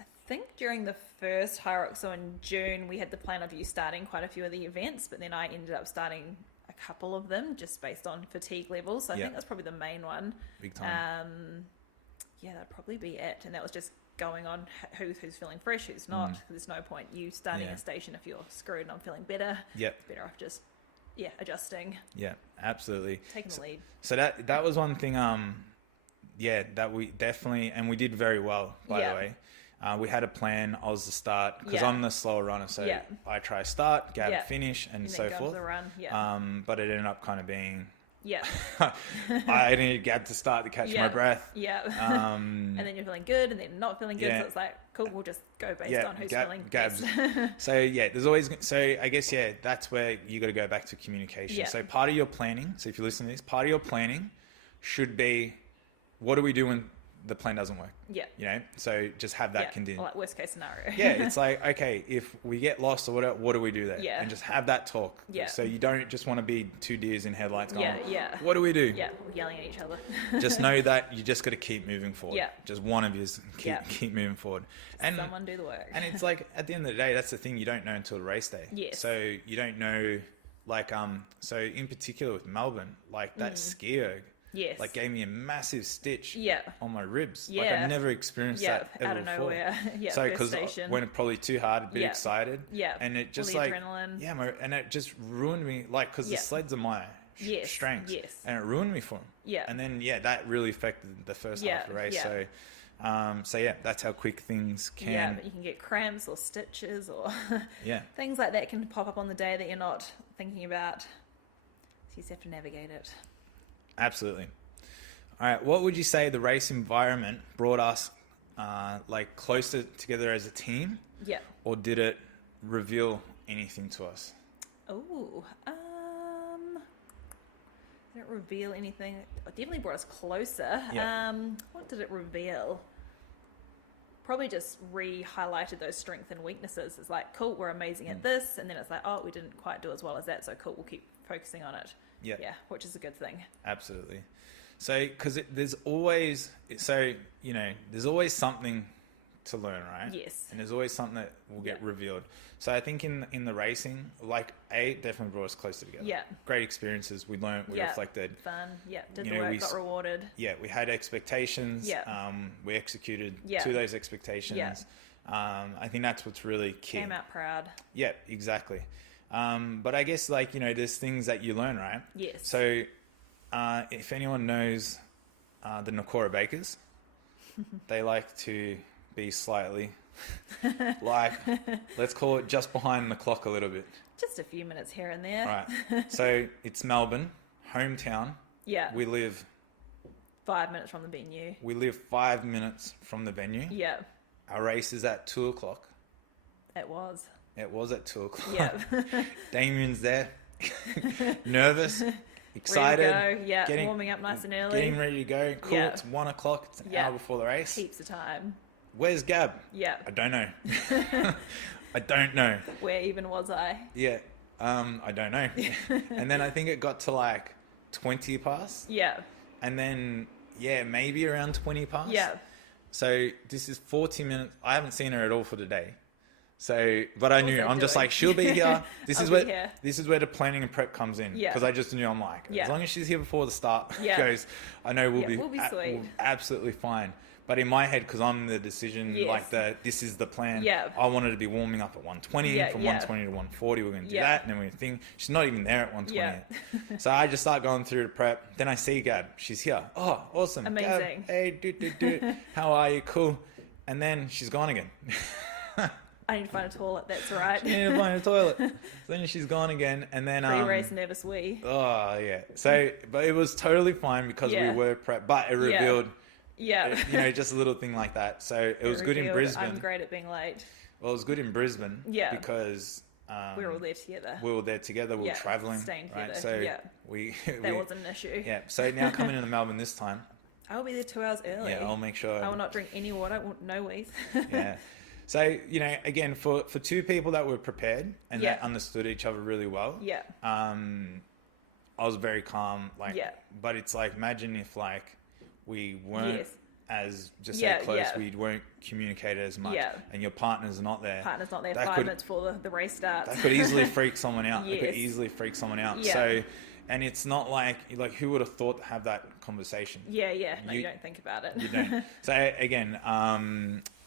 I think during the first HYROX, so in June, we had the plan of you starting quite a few of the events, but then I ended up starting a couple of them just based on fatigue levels. So I think that's probably the main one. Big time. Yeah, that'd probably be it. And that was just going on who's feeling fresh, who's not. There's no point you starting a station if you're screwed and I'm feeling better. Yep. Better off just adjusting. Yeah, absolutely. Taking the lead. So that was one thing that we definitely, and we did very well, by the way. We had a plan. I was the start because I'm the slower runner, so I try start, Gab finish, and so forth. The run. But it ended up kind of being Yeah. I needed Gab to start to catch my breath. Yeah. And then you're feeling good and then not feeling good. So it's like, cool, we'll just go based on who's feeling Gab's. best. So there's always, so I guess, that's where you got to go back to communication. Yeah. So part of your planning, so if you listen to this, part of your planning should be, what do we do when the plan doesn't work? Yeah. You know, so just have that contingent. Like worst case scenario. It's like, okay, if we get lost or whatever, what do we do there? Yeah. And just have that talk. Yeah. So you don't just want to be two deers in headlights going, what do we do? Yeah, we're yelling at each other. Just know that you just got to keep moving forward. Yeah. Just one of you keep moving forward. And someone do the work. And it's like, at the end of the day, that's the thing, you don't know until the race day. Yes. So you don't know, like, so in particular with Melbourne, like that ski erg, like gave me a massive stitch on my ribs. Yeah. Like I never experienced that ever out of before. nowhere. So because I went probably too hard, a bit excited. Yeah. And it just all the like, adrenaline. and it just ruined me, like, because the sleds are my strengths. Yes. And it ruined me for them. Yeah. And then, that really affected the first half of the race. Yeah. So, that's how quick things can. Yeah, but you can get cramps or stitches or things like that can pop up on the day that you're not thinking about. So you just have to navigate it. Absolutely. All right. What would you say the race environment brought us like closer together as a team? Yeah. Or did it reveal anything to us? Oh, did it reveal anything? It definitely brought us closer. Yeah. What did it reveal? Probably just re-highlighted those strengths and weaknesses. It's like, cool, we're amazing at this. And then it's like, oh, we didn't quite do as well as that. So cool, we'll keep focusing on it. Yeah. Yeah, which is a good thing. Absolutely. So, because there's always something to learn, right? Yes. And there's always something that will get revealed. So I think in the racing, like, definitely brought us closer together. Yeah. Great experiences. We learned, we reflected. Fun. Yeah. Did the work, got rewarded. Yeah. We had expectations. Yeah. We executed to those expectations. Yeah. I think that's what's really key. Came out proud. Yeah, exactly. But I guess, like, there's things that you learn, right? Yes. So if anyone knows the Nakora Bakers, they like to be slightly like, let's call it just behind the clock a little bit. Just a few minutes here and there. Right. So it's Melbourne, hometown. Yeah. We live 5 minutes from the venue. We live 5 minutes from the venue. Yeah. Our race is at 2:00. It was. It was at 2:00. Yeah. Damien's there, nervous, excited. Ready to go. Yeah. Warming up nice and early. Getting ready to go. Cool. Yeah. It's 1:00. It's an hour before the race. Heaps of time. Where's Gab? Yeah. I don't know. I don't know. Where even was I? Yeah. I don't know. And then I think it got to like 20 past. Yeah. And then, maybe around 20 past. Yeah. So this is 40 minutes. I haven't seen her at all for today. So, but I knew, I'm just like, she'll be here. This is where the planning and prep comes in. Yeah. Because I just knew, I'm like, as long as she's here before the start goes, I know we'll be sweet. we'll absolutely fine. But in my head, because I'm the decision, this is the plan. Yeah. I wanted to be warming up at 120, from 120 to 140, we're going to do that. And then we're thinking, she's not even there at 120 yet. So I just start going through the prep. Then I see Gab. She's here. Oh, awesome. Amazing. Gab, hey, how are you? Cool. And then she's gone again. I need to find a toilet, that's right. I need to find a toilet. So then she's gone again. And then... Pre-race nervous wee. Oh, yeah. So, but it was totally fine because we were prepped. But it revealed... Yeah. Just a little thing like that. So it was good in Brisbane. I'm great at being late. Well, it was good in Brisbane. Yeah. Because we were all there together. We were there together. We were traveling. Staying together. Right? So that wasn't an issue. Yeah. So now coming into Melbourne this time. I'll be there 2 hours early. Yeah, I'll make sure. I will not drink any water. No wheeze. Yeah. So, again, for two people that were prepared and Yeah. that understood each other really well, Yeah. I was very calm. Yeah. But it's like, imagine if we weren't Yes. as just Yeah, so close, yeah. we weren't communicated as much, Yeah. and your partner's not there. Partner's not there That 5 could- minutes before the race starts. That could easily freak someone out. It Yes. could easily freak someone out. Yeah. So, and it's not like who would have thought to have that conversation? Yeah, yeah. No, you You- don't think about it. You don't. So again,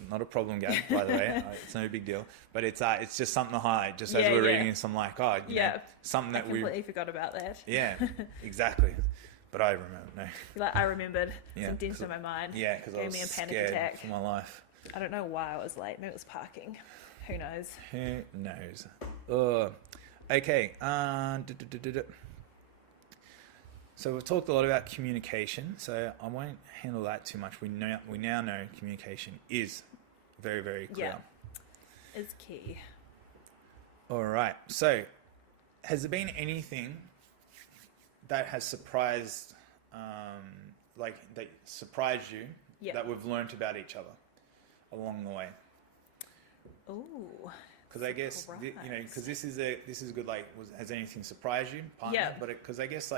not a problem, Gab, by the way. It's no big deal. But it's just something to highlight. Just as Yeah, we're yeah. reading this, I'm like, Yeah. something I that we. completely forgot about that. Yeah, exactly. But I remember. No. You're like, I remembered. Yeah, Some dents in my mind. Yeah, because I Gave was me a panic scared attack. for my life. I don't know why I was late. Maybe it was parking. Who knows? Who knows? Okay. So we've talked a lot about communication, so I won't handle that too much. We now know communication is very, very clear. Yeah. Is key. All right. So has there been anything that has surprised, that surprised you, Yeah. that we've learnt about each other along the way? Ooh. Because I guess because this is good. Has anything surprised you, partner? Yeah. But because I guess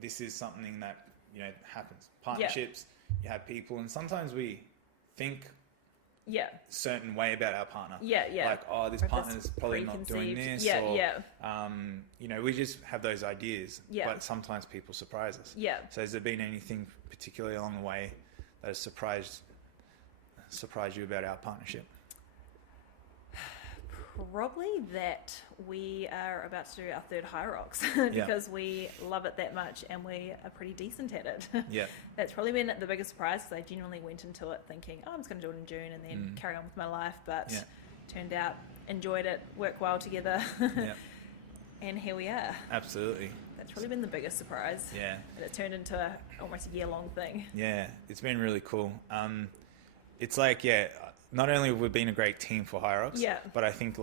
this is something that happens. Partnerships, you have people, and sometimes we think Yeah. a certain way about our partner. Yeah, yeah. Like, oh, this Or partner's this probably not doing preconceived- this. Yeah, or, yeah. we just have those ideas. Yeah. But sometimes people surprise us. Yeah. So has there been anything particularly along the way that has surprised you about our partnership? Probably that we are about to do our third HYROX because we love it that much and we are pretty decent at it. Yeah. That's probably been the biggest surprise because I genuinely went into it thinking, oh, I'm just going to do it in June and then carry on with my life. But turned out, enjoyed it, worked well together. Yeah. And here we are. Absolutely. That's probably been the biggest surprise. Yeah. And it turned into almost a year-long thing. Yeah. It's been really cool. It's not only have we been a great team for HYROX, but I think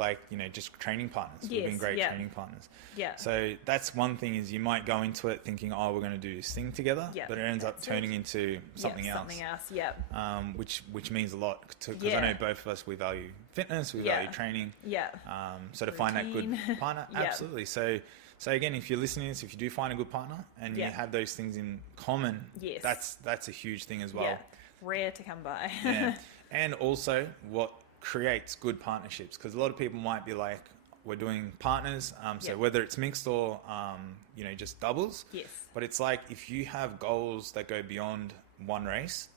just training partners. We've been great training partners. Yeah. So that's one thing is you might go into it thinking, oh, we're going to do this thing together, but it ends up turning into something else. Something else, yeah. Which means a lot because I know both of us, we value fitness, we value training. Yeah. So to find that good partner, Yeah. absolutely. So again, if you're listening to this, if you do find a good partner and you have those things in common, that's a huge thing as well. Yeah. Rare to come by. Yeah. And also what creates good partnerships, because a lot of people might be like, we're doing partners, so whether it's mixed or just doubles. Yes. But it's like if you have goals that go beyond one race,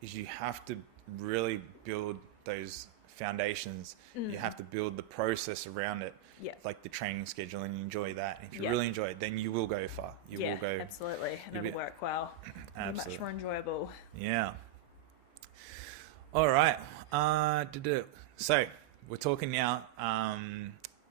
is you have to really build those foundations. You have to build the process around it, like the training schedule, and you enjoy that. And if you really enjoy it, then you will go far. You will go. Absolutely, and it'll work well. Absolutely. Much more enjoyable. Yeah. All right. So we're talking now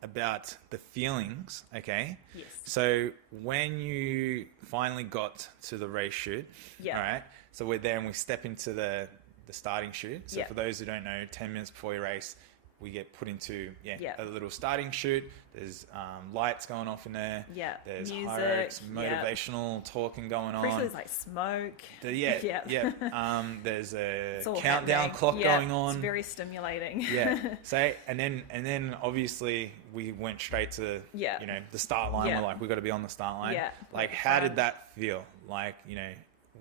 about the feelings. Okay. Yes. So when you finally got to the race chute, all right. So we're there and we step into the starting chute. So for those who don't know, 10 minutes before your race, we get put into a little starting chute. There's lights going off in there. Yeah. There's music, HYROX, motivational talking going on. Briefly, there's like smoke. There's a countdown happening. clock going on. It's very stimulating. So and then obviously we went straight to the start line. We're like, we got to be on the start line. Like, how did that feel? Like,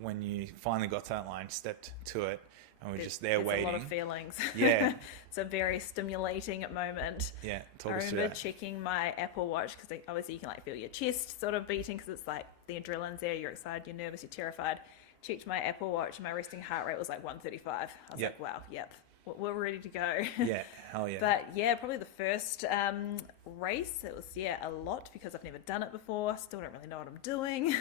when you finally got to that line, stepped to it, and we're just there waiting. A lot of feelings. Yeah. It's a very stimulating moment. Yeah. I remember checking my Apple Watch because obviously you can feel your chest sort of beating because it's like the adrenaline's there, you're excited, you're nervous, you're terrified. Checked my Apple Watch and my resting heart rate was like 135. I was like, wow, we're ready to go. Yeah, hell yeah. But probably the first race, it was a lot because I've never done it before. Still don't really know what I'm doing,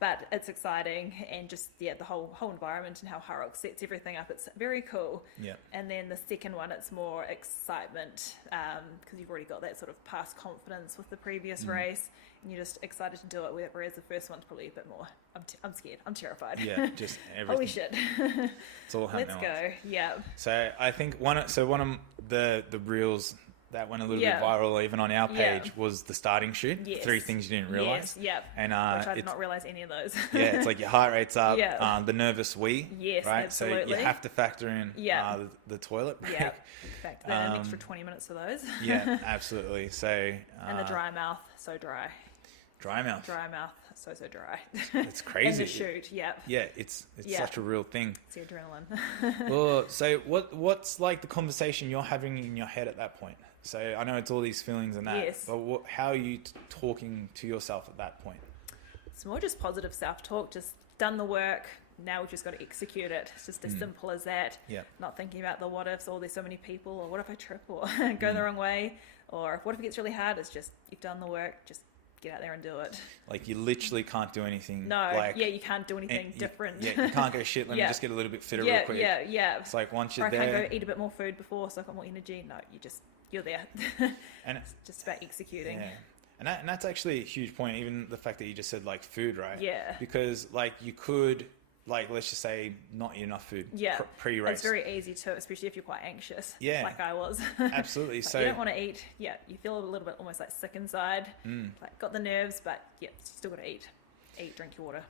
but it's exciting, and just the whole environment and how HYROX sets everything up. It's very cool. Yeah. And then the second one, it's more excitement because you've already got that sort of past confidence with the previous race, and you're just excited to do it. Whereas the first one's probably a bit more. I'm scared. I'm terrified. Yeah, just everything. Holy shit. It's all happening. Let's go. Yeah. So I think one of the reels that went a little Yeah. bit viral even on our Yeah. page was the starting shoot. Yes. 3 things you didn't realize. Yes, yep. And Which I did it's, not realize any of those. yeah, it's like your heart rate's up, Yeah. the nervous wee, Yes, right? So absolutely. you have to factor in Yeah. the toilet break. Yeah. In fact, an extra 20 minutes for those. Yeah, absolutely. So And the dry mouth, so dry. dry mouth. Dry mouth, so dry. It's crazy. And the shoot, yep. Yeah, it's Yeah. such a real thing. It's the adrenaline. Well, so what's like the conversation you're having in your head at that point? So I know it's all these feelings and that, Yes. but how are you talking to yourself at that point? It's more just positive self-talk, just done the work, now we've just got to execute it. It's just as simple as that. Yeah. Not thinking about the what ifs, or there's so many people, or what if I trip, or go the wrong way, or what if it gets really hard. It's just, you've done the work, just get out there and do it. Like you literally can't do anything. No, like, yeah, you can't do anything different. Yeah, you can't go shit. Let me just get a little bit fitter real Yeah, quick. yeah. It's like once Or you're I there, can't go eat a bit more food before so I've got more energy. No, you're there. and It's just about executing. yeah, and that's actually a huge point. Even the fact that you just said like food, right? Yeah. Because like you could, like, let's just say not eat enough food. Yeah. Pre-race. It's very easy to, especially if you're quite anxious. Yeah. Like I was. Absolutely. Like So you don't want to eat. Yeah. You feel a little bit almost like sick inside. Like got the nerves, but yeah, still got to eat. Eat, drink your water.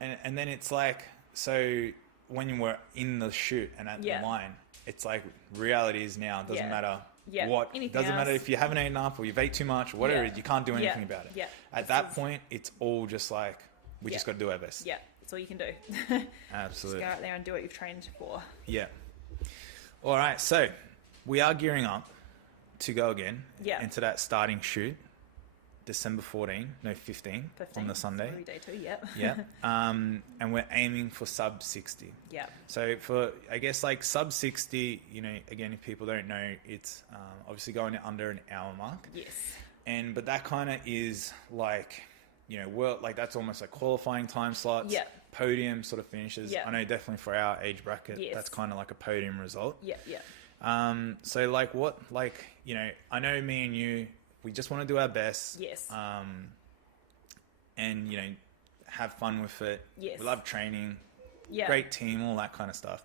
and then it's like, so when you were in the shoot and at Yeah. the line, it's like reality is now. It doesn't Yeah. matter Yeah. what. Anything Doesn't matter else. if you haven't eaten enough or you've ate too much or whatever Yeah. it is. You can't do anything Yeah. about it. Yeah. At This that is- point, it's all just like, we just Yeah. got to do our best. Yeah. That's all you can do. Absolutely. Just go out there and do what you've trained for. Yeah. All right. So we are gearing up to go again Yeah. into that starting shoot, December 15 on the Sunday. Every day too. Yep. Yeah. And we're aiming for sub 60. Yeah. So for, I guess, like sub 60, you know, again, if people don't know, it's obviously going under an hour mark. Yes. But that kind of is like, you know, like that's almost like qualifying time slots. Yeah. Podium sort of finishes. Yeah. I know definitely for our age bracket, Yes. that's kind of like a podium result. Yeah. Yeah. So like you know, I know me and you, we just want to do our best. Yes. And, you know, have fun with it. Yes. We love training. Yeah. Great team, all that kind of stuff.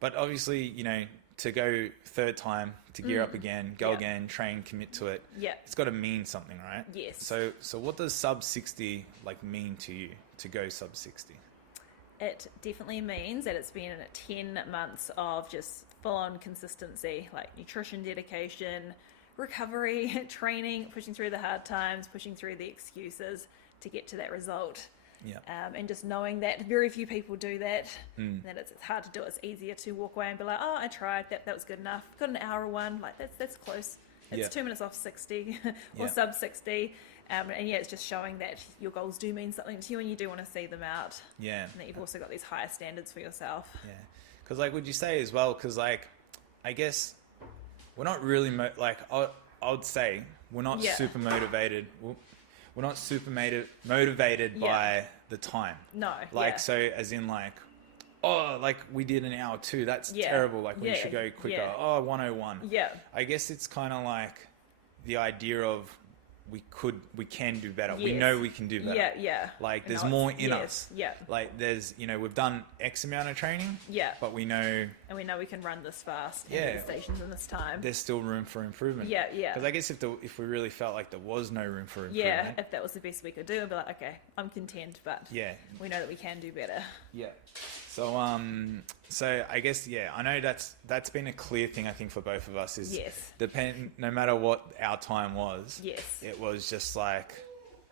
But obviously, you know, to go third time, to gear up again, go Yeah. again, train, commit to it. Yeah. It's got to mean something, right? Yes. So what does sub 60 like mean to you to go sub 60? It definitely means that it's been 10 months of just full-on consistency, like nutrition, dedication, recovery, training, pushing through the hard times, pushing through the excuses to get to that result. Yeah. And just knowing that very few people do that, that it's hard to do. It's easier to walk away and be like, oh, I tried, that was good enough. Got an hour one, like that's close. It's Yeah. 2 minutes off 60 or Yeah. sub 60. And yeah, it's just showing that your goals do mean something to you and you do want to see them out. Yeah. And that you've also got these higher standards for yourself. Yeah. Because like, would you say as well, because like, I guess we're not really, I would say we're not Yeah. super motivated. We're not super motivated Yeah. by the time. No. Like, yeah. so as in like, oh, like we did an hour 2, that's Yeah. terrible. Like we Yeah. should go quicker. Yeah. Oh, 101. Yeah. I guess it's kind of like the idea of we can do better. We Yes. know we can do better. Yeah, yeah. Like You there's know, more it's- in yes, us. Yeah. Like there's, you know, we've done X amount of training, Yeah. but we know And we know we can run this fast and Yeah. get the stations in this time. there's still room for improvement. Yeah, yeah. Because I guess if we really felt like there was no room for improvement. Yeah, if that was the best we could do, I'd be like, okay, I'm content, but Yeah. we know that we can do better. Yeah. So I guess, yeah, I know that's been a clear thing I think for both of us is Yes. no matter what our time was, Yes. it was just like,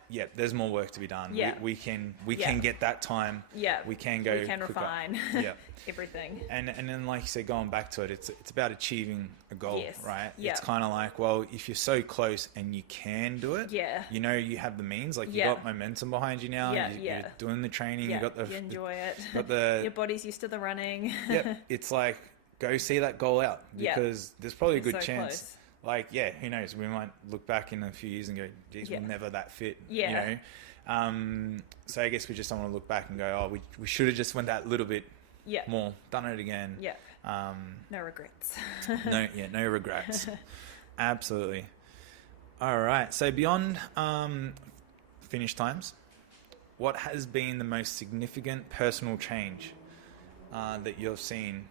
yeah, there's more work to be done. Yeah. We can Yeah. get that time. Yeah. We can go We can quicker. refine Yeah. everything. And then like you said, going back to it, it's about achieving a goal, Yes. right? Yeah. It's kind of like, well, if you're so close and you can do it, Yeah. you know you have the means, like you Yeah. got momentum behind you now, Yeah, you're yeah. doing the training, Yeah, you got you enjoy it. got the Your body's used to the running. yeah, it's like go see that goal out Yeah. because there's probably a It's good so chance. close. Like, yeah, who knows? We might look back in a few years and go, geez, Yeah. we're never that fit. Yeah. You know? So I guess we just don't want to look back and go, oh, we should have just went that little bit Yeah. more, done it again. Yeah. No regrets. No regrets. Absolutely. All right. So beyond finish times, what has been the most significant personal change that you've seen,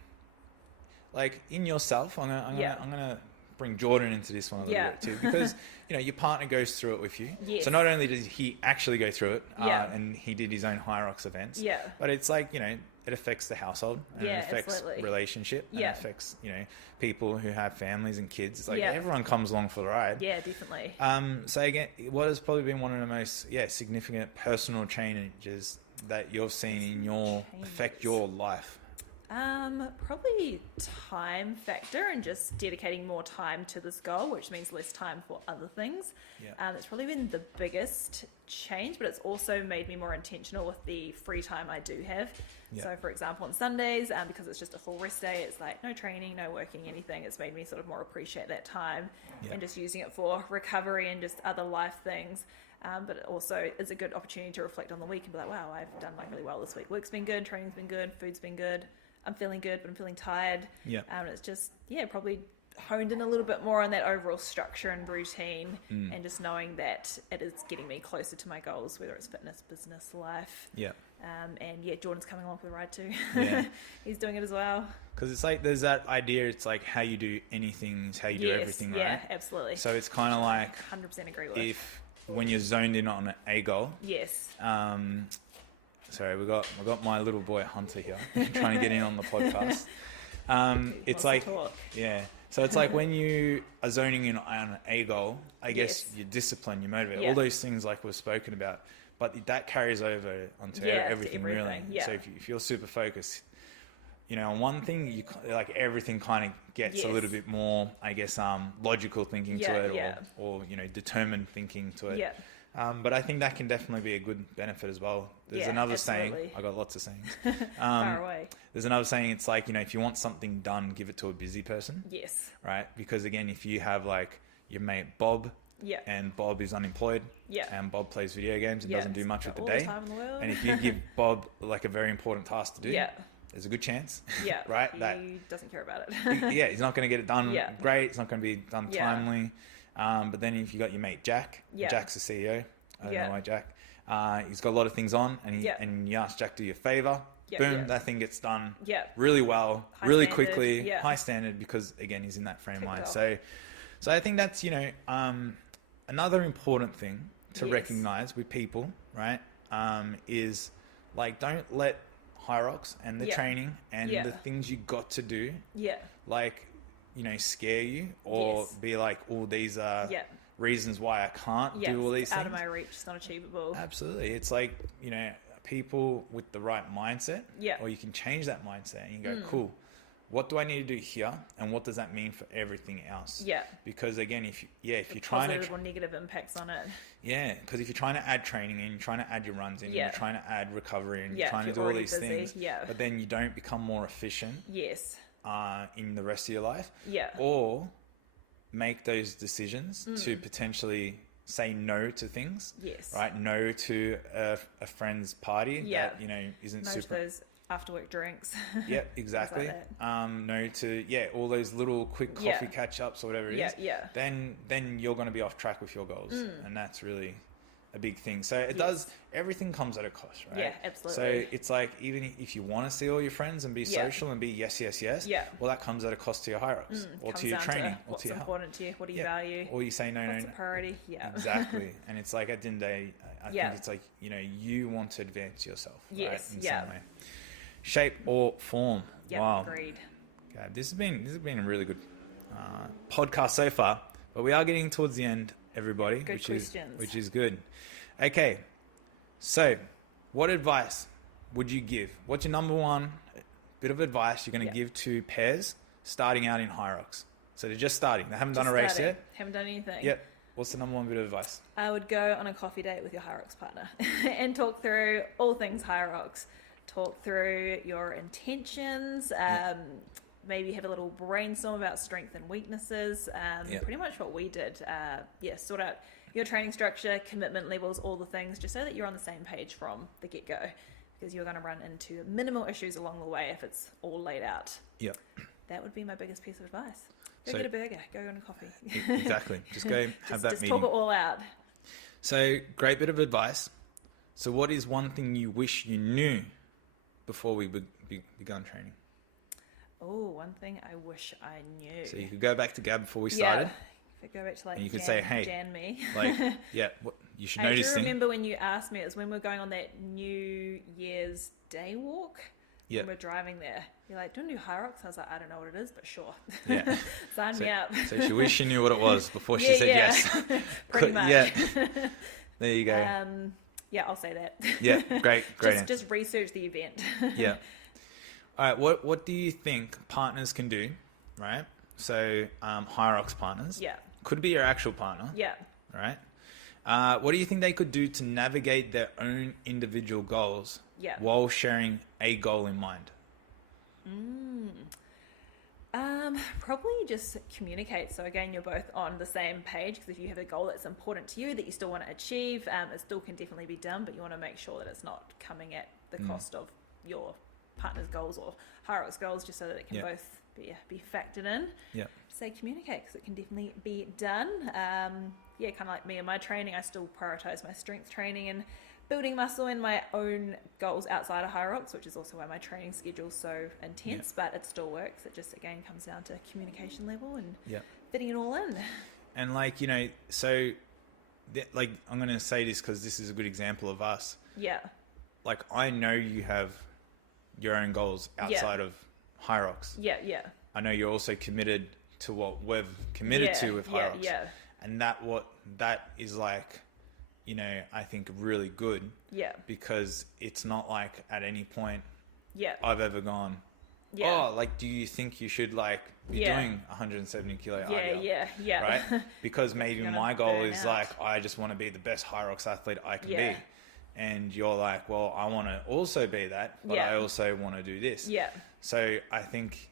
like in yourself? I'm gonna bring Jordan into this one a little bit too, because your partner goes through it with you. Yes. So not only does he actually go through it, Yeah. and he did his own HYROX events, Yeah. but it's like, it affects the household, and Yeah, it affects absolutely. relationship, and Yeah. it affects, people who have families and kids. It's like Yeah. everyone comes along for the ride. Yeah, definitely. So again, what has probably been one of the most significant personal changes that you've seen in affect your life? Probably time factor and just dedicating more time to this goal, which means less time for other things. Yeah. It's probably been the biggest change, but it's also made me more intentional with the free time I do have. Yeah. So for example, on Sundays, because it's just a full rest day, it's like no training, no working, anything. It's made me sort of more appreciate that time and just using it for recovery and just other life things. But it also is a good opportunity to reflect on the week and be like, wow, I've done like really well this week. Work's been good, training's been good, food's been good. I'm feeling good, but I'm feeling tired. Yeah. It's just, probably honed in a little bit more on that overall structure and routine and just knowing that it is getting me closer to my goals, whether it's fitness, business, life. Yeah. Jordan's coming along for the ride too. Yeah. He's doing it as well. Because it's like, there's that idea, it's like how you do anything is how you do everything, right? Yeah, absolutely. So it's kind of like 100% agree with. when you're zoned in on a goal. Yes. Sorry, we got my little boy Hunter here trying to get in on the podcast. It's like, so it's like when you are zoning in on a goal, I guess you're disciplined, you're motivated, all those things like we've spoken about, but that carries over onto everything really. Yeah. So if you're super focused, on one thing, you like everything kind of gets a little bit more, I guess, logical thinking to it, or determined thinking to it. Yeah. But I think that can definitely be a good benefit as well. There's another saying. I got lots of sayings. Far away. There's another saying. It's like, if you want something done, give it to a busy person. Yes. Right? Because again, if you have like your mate Bob, and Bob is unemployed, and Bob plays video games and doesn't do much with the day, and if you give Bob like a very important task to do, there's a good chance, right? He doesn't care about it. He's not going to get it done great. It's not going to be done timely. But then if you got your mate Jack, Jack's the CEO. I don't know why Jack. He's got a lot of things on, and you ask Jack to do you a favor. Boom, that thing gets done really well, really quickly, high standard, because again, he's in that frame of mind. So I think that's another important thing to recognize with people, right? Is like, don't let HYROX and the training and the things you got to do, like, scare you or be like, oh, these are reasons why I can't do all these things. Out of my reach, it's not achievable. Absolutely. It's like, people with the right mindset, or you can change that mindset and you go, cool, what do I need to do here? And what does that mean for everything else? Yeah. Because again, if you're trying to... Positive or negative impacts on it. Yeah, because if you're trying to add training in, you're trying to add your runs in, and you're trying to add recovery, and you're trying to do all these things, but then you don't become more efficient in the rest of your life, or make those decisions to potentially say no to things, right? No to a friend's party that, isn't no super... to those after work drinks. Yep, exactly. Like no to all those little quick coffee catch ups or whatever it is. Then you're going to be off track with your goals, and that's really a big thing. So it does, everything comes at a cost, right? Yeah, absolutely. So it's like, even if you want to see all your friends and be social and be yes, well, that comes at a cost to your HYROX or to your training or what's to your important to you, what do you value, or you say no, what's a priority. Exactly. And it's like, at the end of the day, I think it's like, you want to advance yourself, right, in some way, shape or form. Wow. Agreed. Okay, this has been a really good podcast so far, but we are getting towards the end, everybody, which is good. Okay, so what advice would you give? What's your number one bit of advice you're going to give to pairs starting out in HYROX? So they're just starting. They haven't done a race yet. Haven't done anything. Yep. What's the number one bit of advice? I would go on a coffee date with your HYROX partner and talk through all things HYROX. Talk through your intentions. Maybe have a little brainstorm about strengths and weaknesses. Pretty much what we did. Sort out your training structure, commitment levels, all the things, just so that you're on the same page from the get-go, because you're going to run into minimal issues along the way if it's all laid out. Yep. That would be my biggest piece of advice. Go get a burger. Go on a coffee. Exactly. Just go have that meeting. Just talk it all out. So, great bit of advice. So what is one thing you wish you knew before we begun training? Oh, one thing I wish I knew. So you could go back to Gab before we started. If I go back to like and you could say, hey, Jan me. like, yeah, what, you should I know do this thing. remember when you asked me, it was when we were going on that New Year's Day walk. Yeah. When we're driving there. You're like, do you want to do HYROX? I was like, I don't know what it is, but sure. Yeah. Sign me up. So she wished she knew what it was before she said yes. Pretty much. Yeah. There you go. Yeah, I'll say that. Yeah, great answer. Just research the event. Yeah. All right, what do you think partners can do, right? So HYROX partners. Yeah. Could be your actual partner. Yeah. Right? What do you think they could do to navigate their own individual goals while sharing a goal in mind? Probably just communicate. So again, you're both on the same page, because if you have a goal that's important to you that you still want to achieve, it still can definitely be done, but you want to make sure that it's not coming at the cost of your partner's goals or HYROX goals, just so that it can both be factored in. Yeah. Say communicate, because it can definitely be done. Kind of like me and my training, I still prioritize my strength training and building muscle in my own goals outside of HYROX, which is also why my training schedule is so intense, but it still works. It just, again, comes down to communication level and fitting it all in. And like, you know, so like, I'm going to say this because this is a good example of us. Yeah. Like, I know you have your own goals outside of HYROX. Yeah, yeah. I know you're also committed to what we've committed to with HYROX. Yeah. And that is like, you know, I think really good. Yeah. Because it's not like at any point I've ever gone, oh, like, do you think you should like be doing 170 kilo RDL? Yeah. Right? Because maybe my goal is out. like, I just want to be the best HYROX athlete I can be. And you're like, well, I want to also be that, but I also want to do this. Yeah. So I think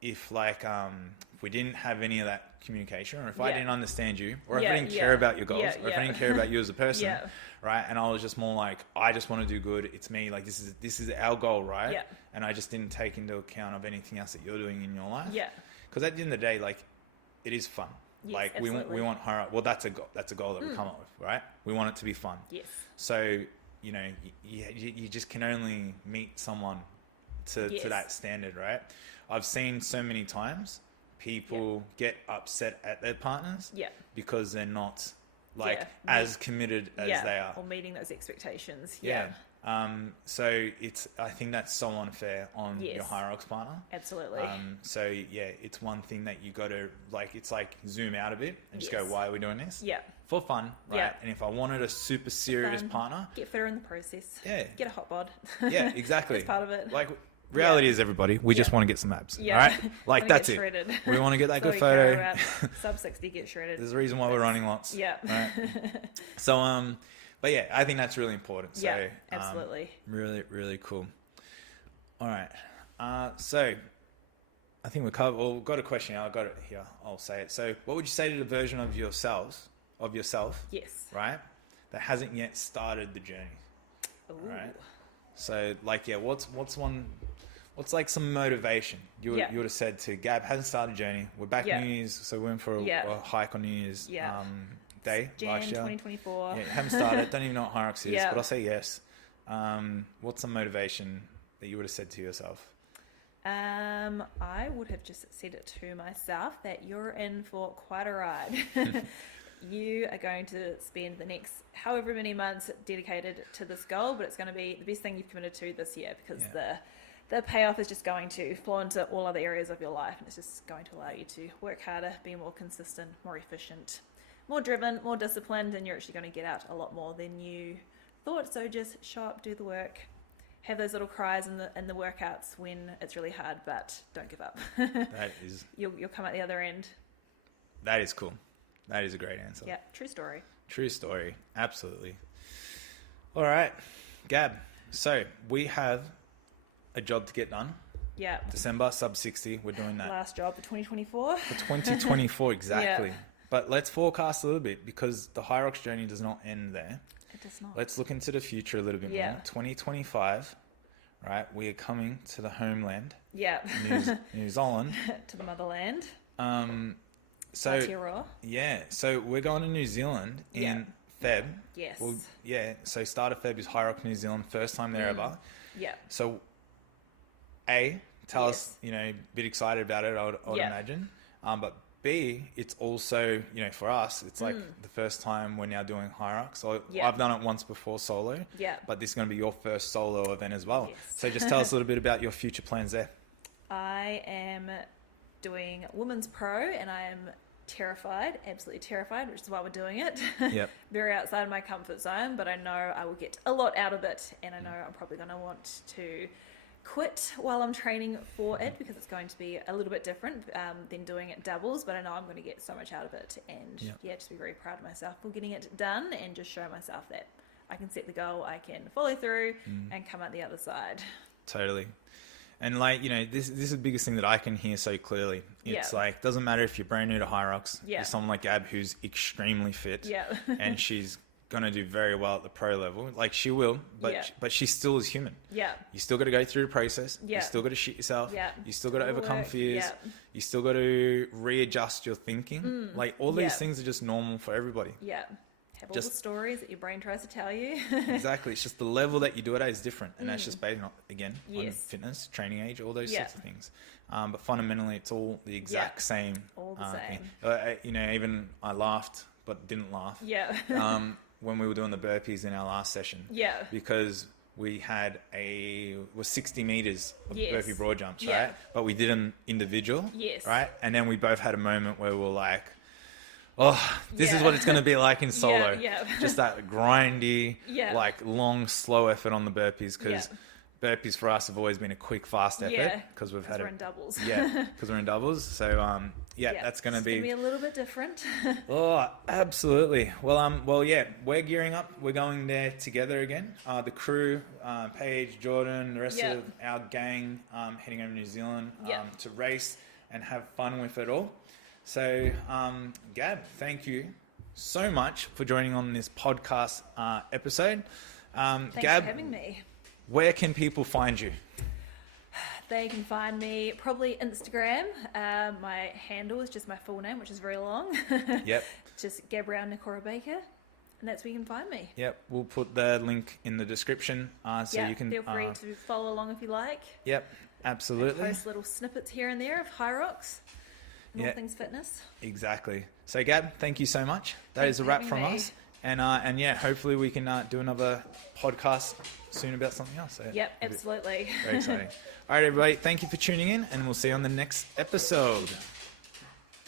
if like, if we didn't have any of that communication, or if I didn't understand you, or if I didn't care about your goals, or if I didn't care about you as a person, right? And I was just more like, I just want to do good. It's me. Like, this is our goal, right? Yeah. And I just didn't take into account of anything else that you're doing in your life. Yeah. Because at the end of the day, like, it is fun. Yes, like absolutely. we want her. Well, that's a goal. That's a goal that we come up with, right? We want it to be fun. Yes. So you know, you just can only meet someone to that standard, right? I've seen so many times people get upset at their partners because they're not like as committed as they are, or meeting those expectations. So I think that's so unfair on your HYROX partner. Absolutely. So it's one thing that you got to like, it's like zoom out a bit and just go, why are we doing this? For fun, right? Yeah. And if I wanted a super serious partner, get fitter in the process. Yeah. Get a hot bod. Yeah, exactly. That's part of it. Like, reality is, everybody, we just want to get some abs. All right? Like, that's it. Shredded. We want to get that So good photo. care about sub 60, get shredded. There's a reason why we're running lots. Yeah. Right? So, but yeah, I think that's really important. So, yeah, absolutely. Really, really cool. All right. So, I think we've got a question. I've got it here. I'll say it. So, what would you say to the version of yourself, Yes. right, that hasn't yet started the journey? Ooh. Right. So, like, what's like some motivation you would have said to Gab? Hasn't started the journey. We're back New Year's, so we went for a hike on New Year's day Jan last year. 2024. Yeah, haven't started. Don't even know what HYROX is, Yeah. but I'll say yes. What's some motivation that you would have said to yourself? I would have just said it to myself that you're in for quite a ride. You are going to spend the next however many months dedicated to this goal, but it's going to be the best thing you've committed to this year, because the payoff is just going to flow into all other areas of your life, and it's just going to allow you to work harder, be more consistent, more efficient, more driven, more disciplined, and you're actually going to get out a lot more than you thought. So just show up, do the work, have those little cries in the workouts when it's really hard, but don't give up. That is... You'll come out the other end. That is cool. That is a great answer. Yeah, true story. True story. Absolutely. All right, Gab. So we have a job to get done. Yeah. December, sub 60. We're doing that. Last job for 2024. For 2024, exactly. But let's forecast a little bit, because the HYROX journey does not end there. It does not. Let's look into the future a little bit more. 2025, right? We are coming to the homeland. Yeah. New Zealand. To the motherland. So Aotearoa. so we're going to New Zealand in Feb. Yes. Well, so start of Feb is HYROX New Zealand, first time there ever. Yeah. So tell us, a bit excited about it, I would imagine. But B, it's also, for us, it's like the first time we're now doing HYROX. So I've done it once before solo, but this is going to be your first solo event as well. Yes. So just tell us a little bit about your future plans there. I am doing Women's Pro, and I am terrified, absolutely terrified, which is why we're doing it. Yep. Very outside of my comfort zone, but I know I will get a lot out of it, and I know I'm probably going to want to quit while I'm training for it, because it's going to be a little bit different than doing it doubles, but I know I'm going to get so much out of it, and just be very proud of myself for getting it done, and just show myself that I can set the goal, I can follow through and come out the other side. Totally. And this is the biggest thing that I can hear so clearly. It's like, doesn't matter if you're brand new to HYROX, there's someone like Gab who's extremely fit and she's going to do very well at the pro level. Like, she will, but she still is human. Yeah. You still got to go through the process. Yeah. You still got to shit yourself. Yeah. You still got to overcome fears. Yeah. You still got to readjust your thinking. Like, all these things are just normal for everybody. Yeah. Have all the stories that your brain tries to tell you. Exactly. It's just the level that you do it at is different. And that's just based on, again, on fitness, training age, all those sorts of things. But fundamentally, it's all the exact same. All the same. Even I laughed, but didn't laugh. Yeah. When we were doing the burpees in our last session. Yeah. Because we had was 60 meters of burpee broad jumps, right? But we did them individual. Yes. Right? And then we both had a moment where we were like, this is what it's going to be like in solo. Just that grindy, long, slow effort on the burpees, because burpees for us have always been a quick, fast effort because we're in doubles. Because we're in doubles. So that's going to be a little bit different. Absolutely. Well, we're gearing up. We're going there together again. The crew, Paige, Jordan, the rest of our gang, heading over to New Zealand to race and have fun with it all. So, Gab, thank you so much for joining on this podcast episode. Thanks Gab, for having me. Where can people find you? They can find me probably Instagram. My handle is just my full name, which is very long. Yep. Just Gabrielle Nikora Baker. And that's where you can find me. Yep. We'll put the link in the description so you can... Feel free to follow along if you like. Yep. Absolutely. I post little snippets here and there of HYROX. And all things fitness. Exactly. So, Gab, thank you so much. That is a wrap from us. And hopefully we can do another podcast soon about something else. So absolutely. Very exciting. All right, everybody. Thank you for tuning in, and we'll see you on the next episode.